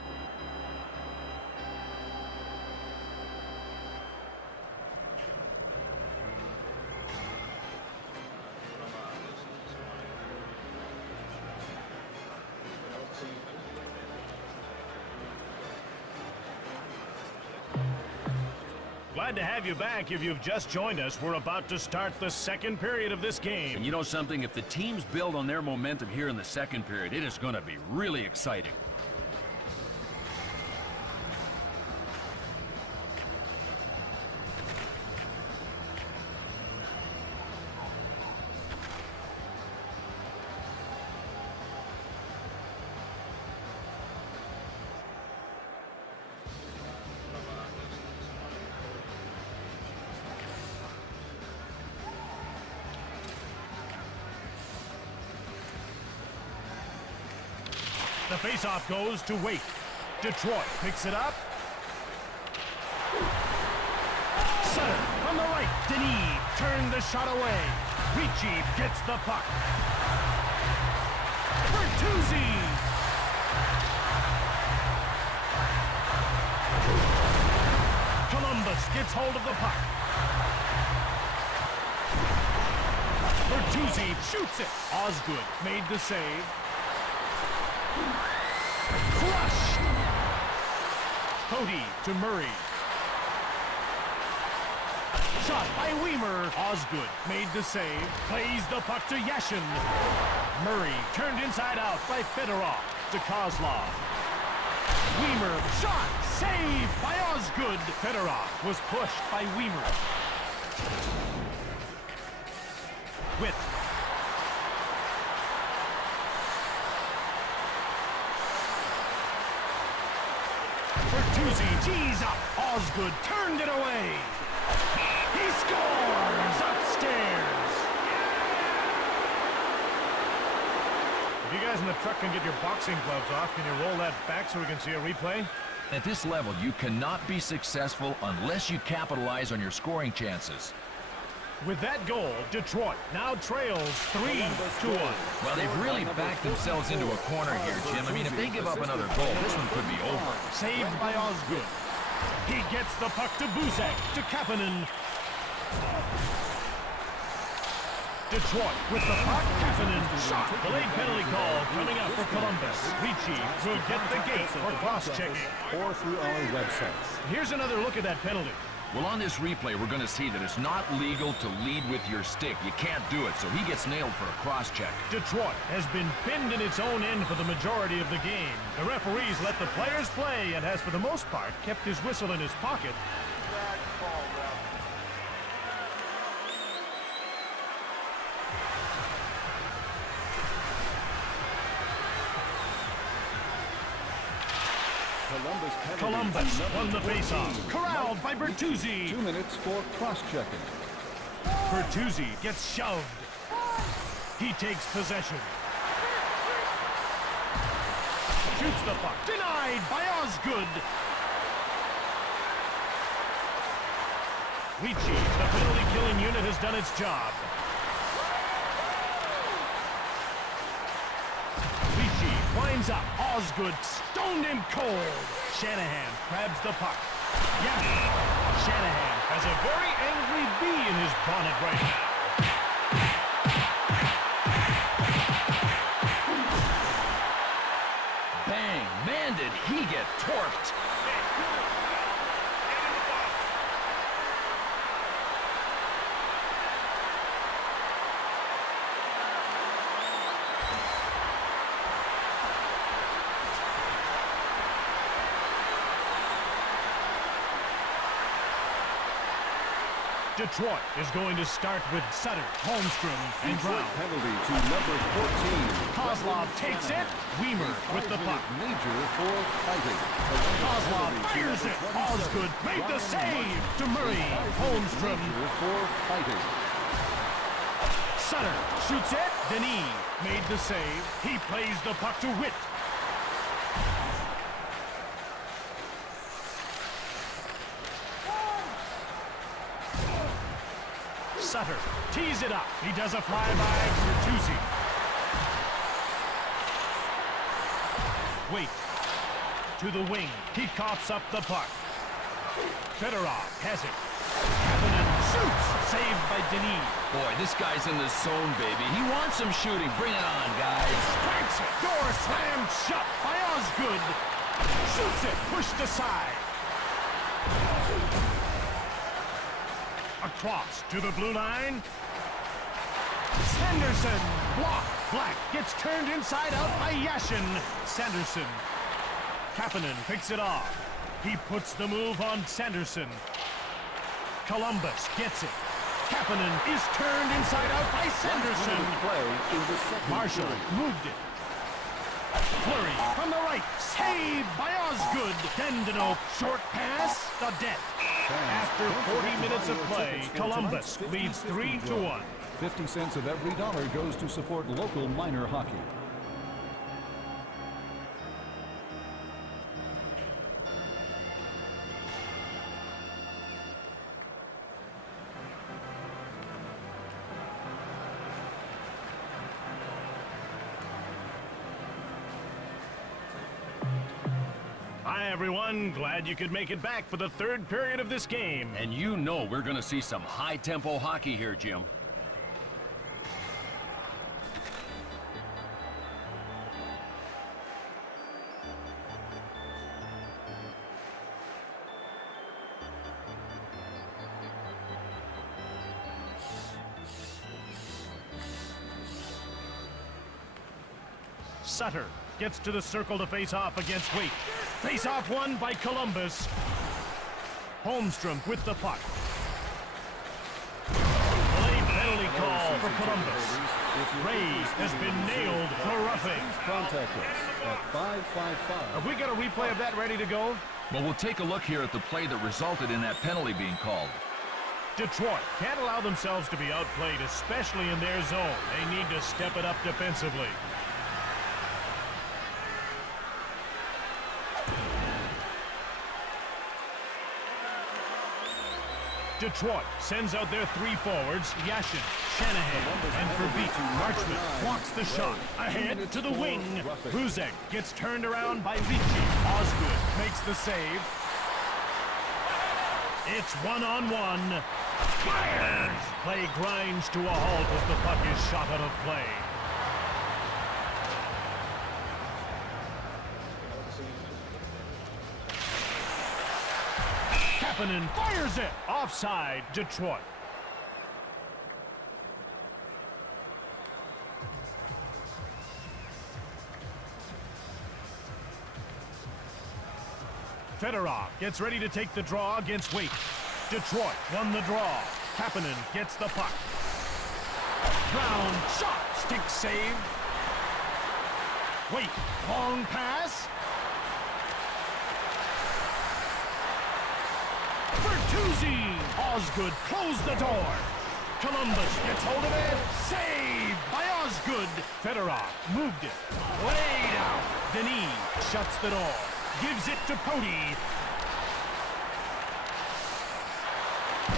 Glad to have you back. If you've just joined us, we're about to start the second period of this game. And you know something? If the teams build on their momentum here in the second period, it is going to be really exciting. The faceoff goes to Wake. Detroit picks it up. Sutter from the right. Denis turned the shot away. Ricci gets the puck. Bertuzzi. Columbus gets hold of the puck. Bertuzzi shoots it. Osgood made the save. Crushed! Cody to Murray. Shot by Weimer. Osgood made the save. Plays the puck to Yashin. Murray turned inside out by Fedorov to Kozlov. Weimer shot. Saved by Osgood. Fedorov was pushed by Weimer. Witt. Bertuzzi tees up. Osgood turned it away. He scores upstairs. If you guys in the truck can get your boxing gloves off, can you roll that back so we can see a replay? At this level, you cannot be successful unless you capitalize on your scoring chances. With that goal, Detroit now trails 3-1. Well, they've really backed themselves into a corner here, Jim. I mean, if they give up another goal, this one could be over. Saved by Osgood. He gets the puck to Buzek, to Kapanen. Detroit with the puck. Kapanen shot. Delayed penalty call coming up for Columbus. Ricci will get the gate for cross-checking. Or through our website. Here's another look at that penalty. Well, on this replay, we're going to see that it's not legal to lead with your stick. You can't do it, so he gets nailed for a cross-check. Detroit has been pinned in its own end for the majority of the game. The referees let the players play and has, for the most part, kept his whistle in his pocket. Columbus won the faceoff. Corralled by Bertuzzi. 2 minutes for cross-checking. Bertuzzi gets shoved. He takes possession. Shoots the puck. Denied by Osgood. Ricci, the penalty-killing unit, has done its job. Ricci winds up. Osgood stoned him cold. Shanahan grabs the puck. Yeah. Shanahan has a very angry bee in his bonnet right now. Bang! Man, did he get torqued! Detroit is going to start with Sutter, Holmstrom, and Brown. Penalty to number 14. Kozlov takes it. Weimer with the puck. Major for fighting. Kozlov fires it. Osgood made the save to Murray. Holmstrom For fighting. Sutter shoots it. Denis made the save. He plays the puck to Witt. Sutter tees it up. He does a flyby for Tusi. Wait. To the wing. He coughs up the puck. Fedorov has it. Kapanen shoots. Saved by Denis. Boy, this guy's in the zone, baby. He wants some shooting. Bring it on, guys. Cracks it. Door slammed shut by Osgood. Shoots it. Pushed aside. Across to the blue line. Sanderson. Blocked. Black gets turned inside out by Yashin. Sanderson. Kapanen picks it off. He puts the move on Sanderson. Columbus gets it. Kapanen is turned inside out by Sanderson. Marshall moved it. Flurry from the right. Saved by Osgood. Dendeno. Short pass. The debt. After 40 minutes of play, Columbus leads 3-1. 50 cents of every dollar goes to support local minor hockey. Hi, everyone. Glad you could make it back for the third period of this game. And you know we're going to see some high-tempo hockey here, Jim. Sutter gets to the circle to face off against Waite. Face off won by Columbus. Holmstrom with the puck. Late penalty call for Columbus. Ray has been nailed for roughing. Contact us at 555. Have we got a replay of that ready to go? Well, we'll take a look here at the play that resulted in that penalty being called. Detroit can't allow themselves to be outplayed, especially in their zone. They need to step it up defensively. Detroit sends out their three forwards, Yashin, Shanahan, and Verbeek. Marchman walks the shot. Ahead to the wing. Buzek gets turned around by Ricci. Osgood makes the save. It's one-on-one. Fires! Play grinds to a halt as the puck is shot out of play. Kapanen fires it! Offside, Detroit. Fedorov gets ready to take the draw against Waite. Detroit won the draw. Kapanen gets the puck. Brown shot, stick save. Waite, long pass. Bertuzzi! Osgood closed the door. Columbus gets hold of it. Saved by Osgood. Fedorov moved it. Laid out. Denis shuts the door. Gives it to Pody.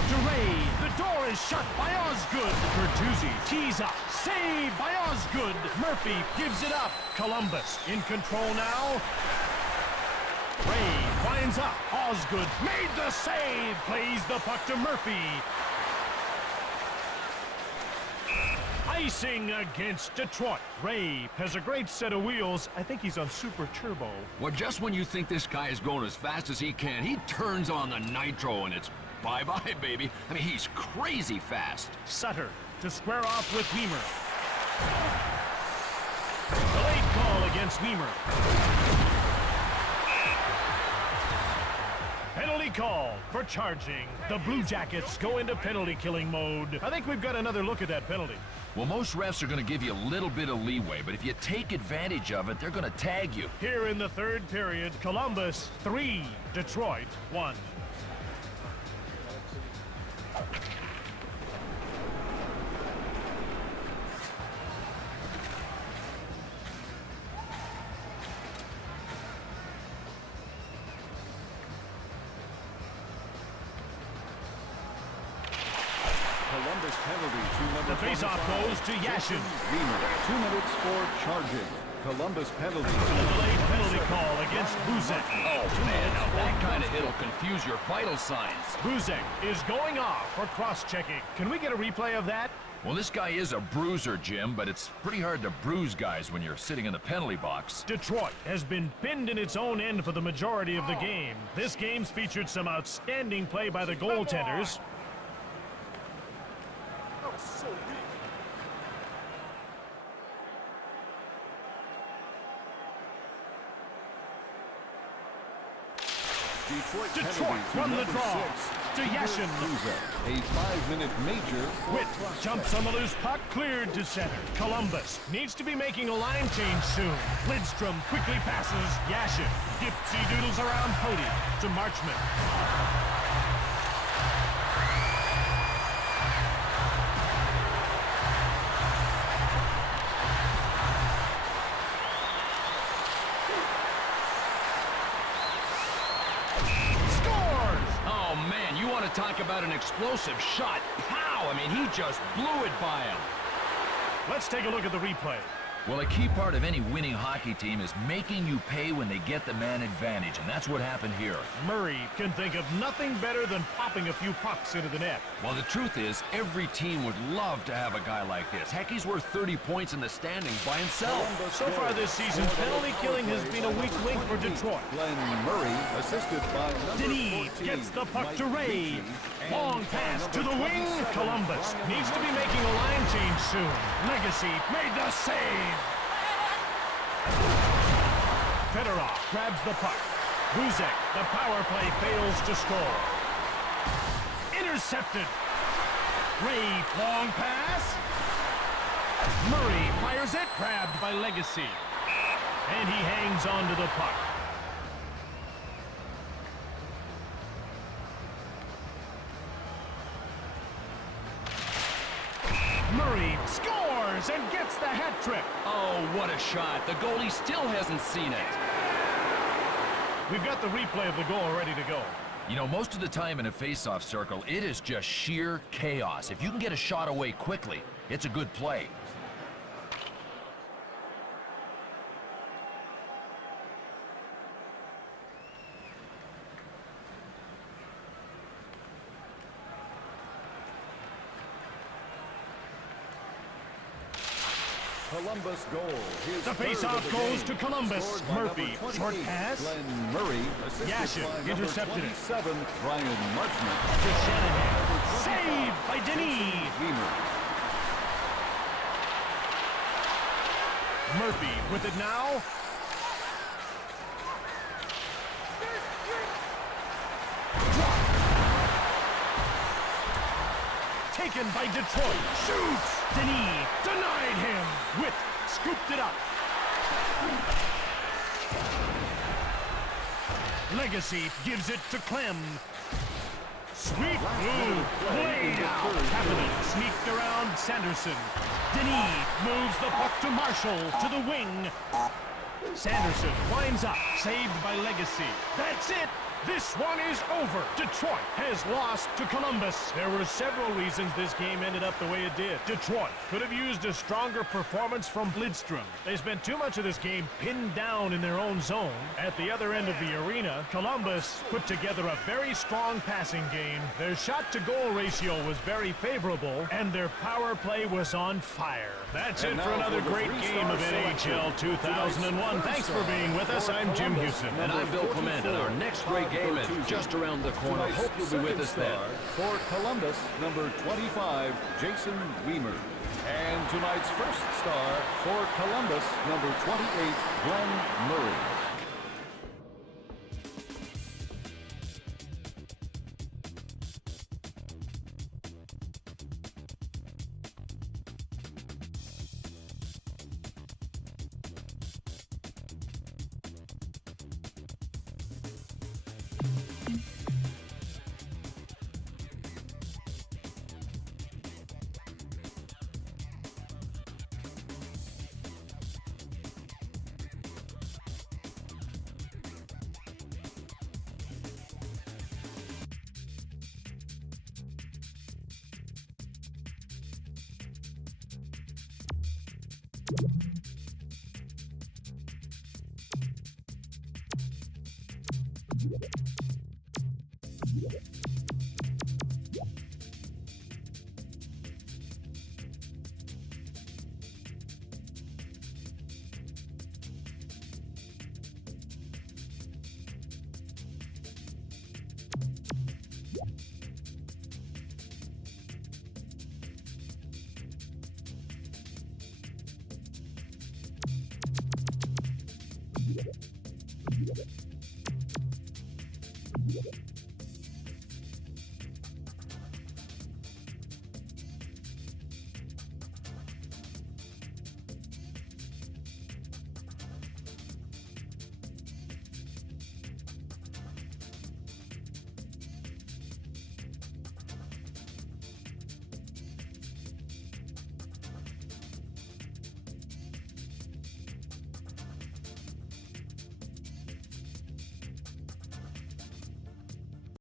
DeRay. The door is shut by Osgood. Bertuzzi tees up. Saved by Osgood. Murphy gives it up. Columbus in control now. Ray winds up. Osgood made the save. Plays the puck to Murphy. Icing against Detroit. Ray has a great set of wheels. I think he's on super turbo. Well, just when you think this guy is going as fast as he can, he turns on the nitro and it's bye-bye, baby. I mean, he's crazy fast. Sutter to square off with Weimer. Delayed call against Weimer. Penalty call for charging. The Blue Jackets go into penalty-killing mode. I think we've got another look at that penalty. Well, most refs are going to give you a little bit of leeway, but if you take advantage of it, they're going to tag you. Here in the third period, Columbus 3, Detroit 1. Columbus Columbus penalty to number The faceoff 25, goes to Yashin. Wiener. 2 minutes for charging. Columbus penalty. A delayed penalty call against Buzek. Oh, man, now that kind of hit'll confuse your vital signs. Buzek is going off for cross-checking. Can we get a replay of that? Well, this guy is a bruiser, Jim, but it's pretty hard to bruise guys when you're sitting in the penalty box. Detroit has been pinned in its own end for the majority of the game. This game's featured some outstanding play by the goaltenders. That was so weak. Detroit won the number draw 6, to Yashin. Buzek. A 5-minute major. for Witt cross-check. jumps on the loose puck, cleared to center. Columbus needs to be making a line change soon. Lidstrom quickly passes Yashin. Dipsy doodles around Pody to Marchman. Scores! Oh, man, you want to talk about an explosive shot. Pow! I mean, he just blew it by him. Let's take a look at the replay. Well, a key part of any winning hockey team is making you pay when they get the man advantage, and that's what happened here. Murray can think of nothing better than popping a few pucks into the net. Well, the truth is, every team would love to have a guy like this. Heck, he's worth 30 points in the standings by himself. So far this season, penalty killing has been a weak link for Detroit. Glenn Murray, assisted by number Denis 14, gets the puck Mike to Ray. Beasley, and Long pass to the number wing. 27, Columbus Brian needs to be Marchman. making a line change soon. Legacy made the save. Fedorov grabs the puck. Buzek, the power play fails to score. Intercepted. Ray, long pass. Murray fires it, grabbed by Legacy. And he hangs on to the puck. Murray scores and gets the hat trick. Oh, what a shot. The goalie still hasn't seen it. We've got the replay of the goal ready to go. You know, most of the time in a face-off circle, it is just sheer chaos. If you can get a shot away quickly, it's a good play. Columbus goal. His The third faceoff of the goes game. to Columbus. Scored by Murphy, number short 28, pass. Glenn Murray, assisted Yashin by number intercepted it. 27, Brian Marchman. To Shanahan. Saved by Denis. Wiener. Murphy with it now. Taken by Detroit. Shoots. Denis denied him. Witt scooped it up. Legacy gives it to Clem. Sweet move. Played out. Kapanen sneaked around Sanderson. Denis moves the puck to Marshall to the wing. Sanderson winds up. Saved by Legacy. That's it. This one is over. Detroit has lost to Columbus. There were several reasons this game ended up the way it did. Detroit could have used a stronger performance from Lidstrom. They spent too much of this game pinned down in their own zone. At the other end of the arena, Columbus put together a very strong passing game. Their shot-to-goal ratio was very favorable, and their power play was on fire. That's it for another great game of NHL 2001. Thanks for being with us. I'm Jim Houston. And I'm Bill Clement, and our next great game is just around the corner. Hope you'll be with us then. For Columbus, number 25, Jason Wiemer. And tonight's first star for Columbus, number 28, Glenn Murray. You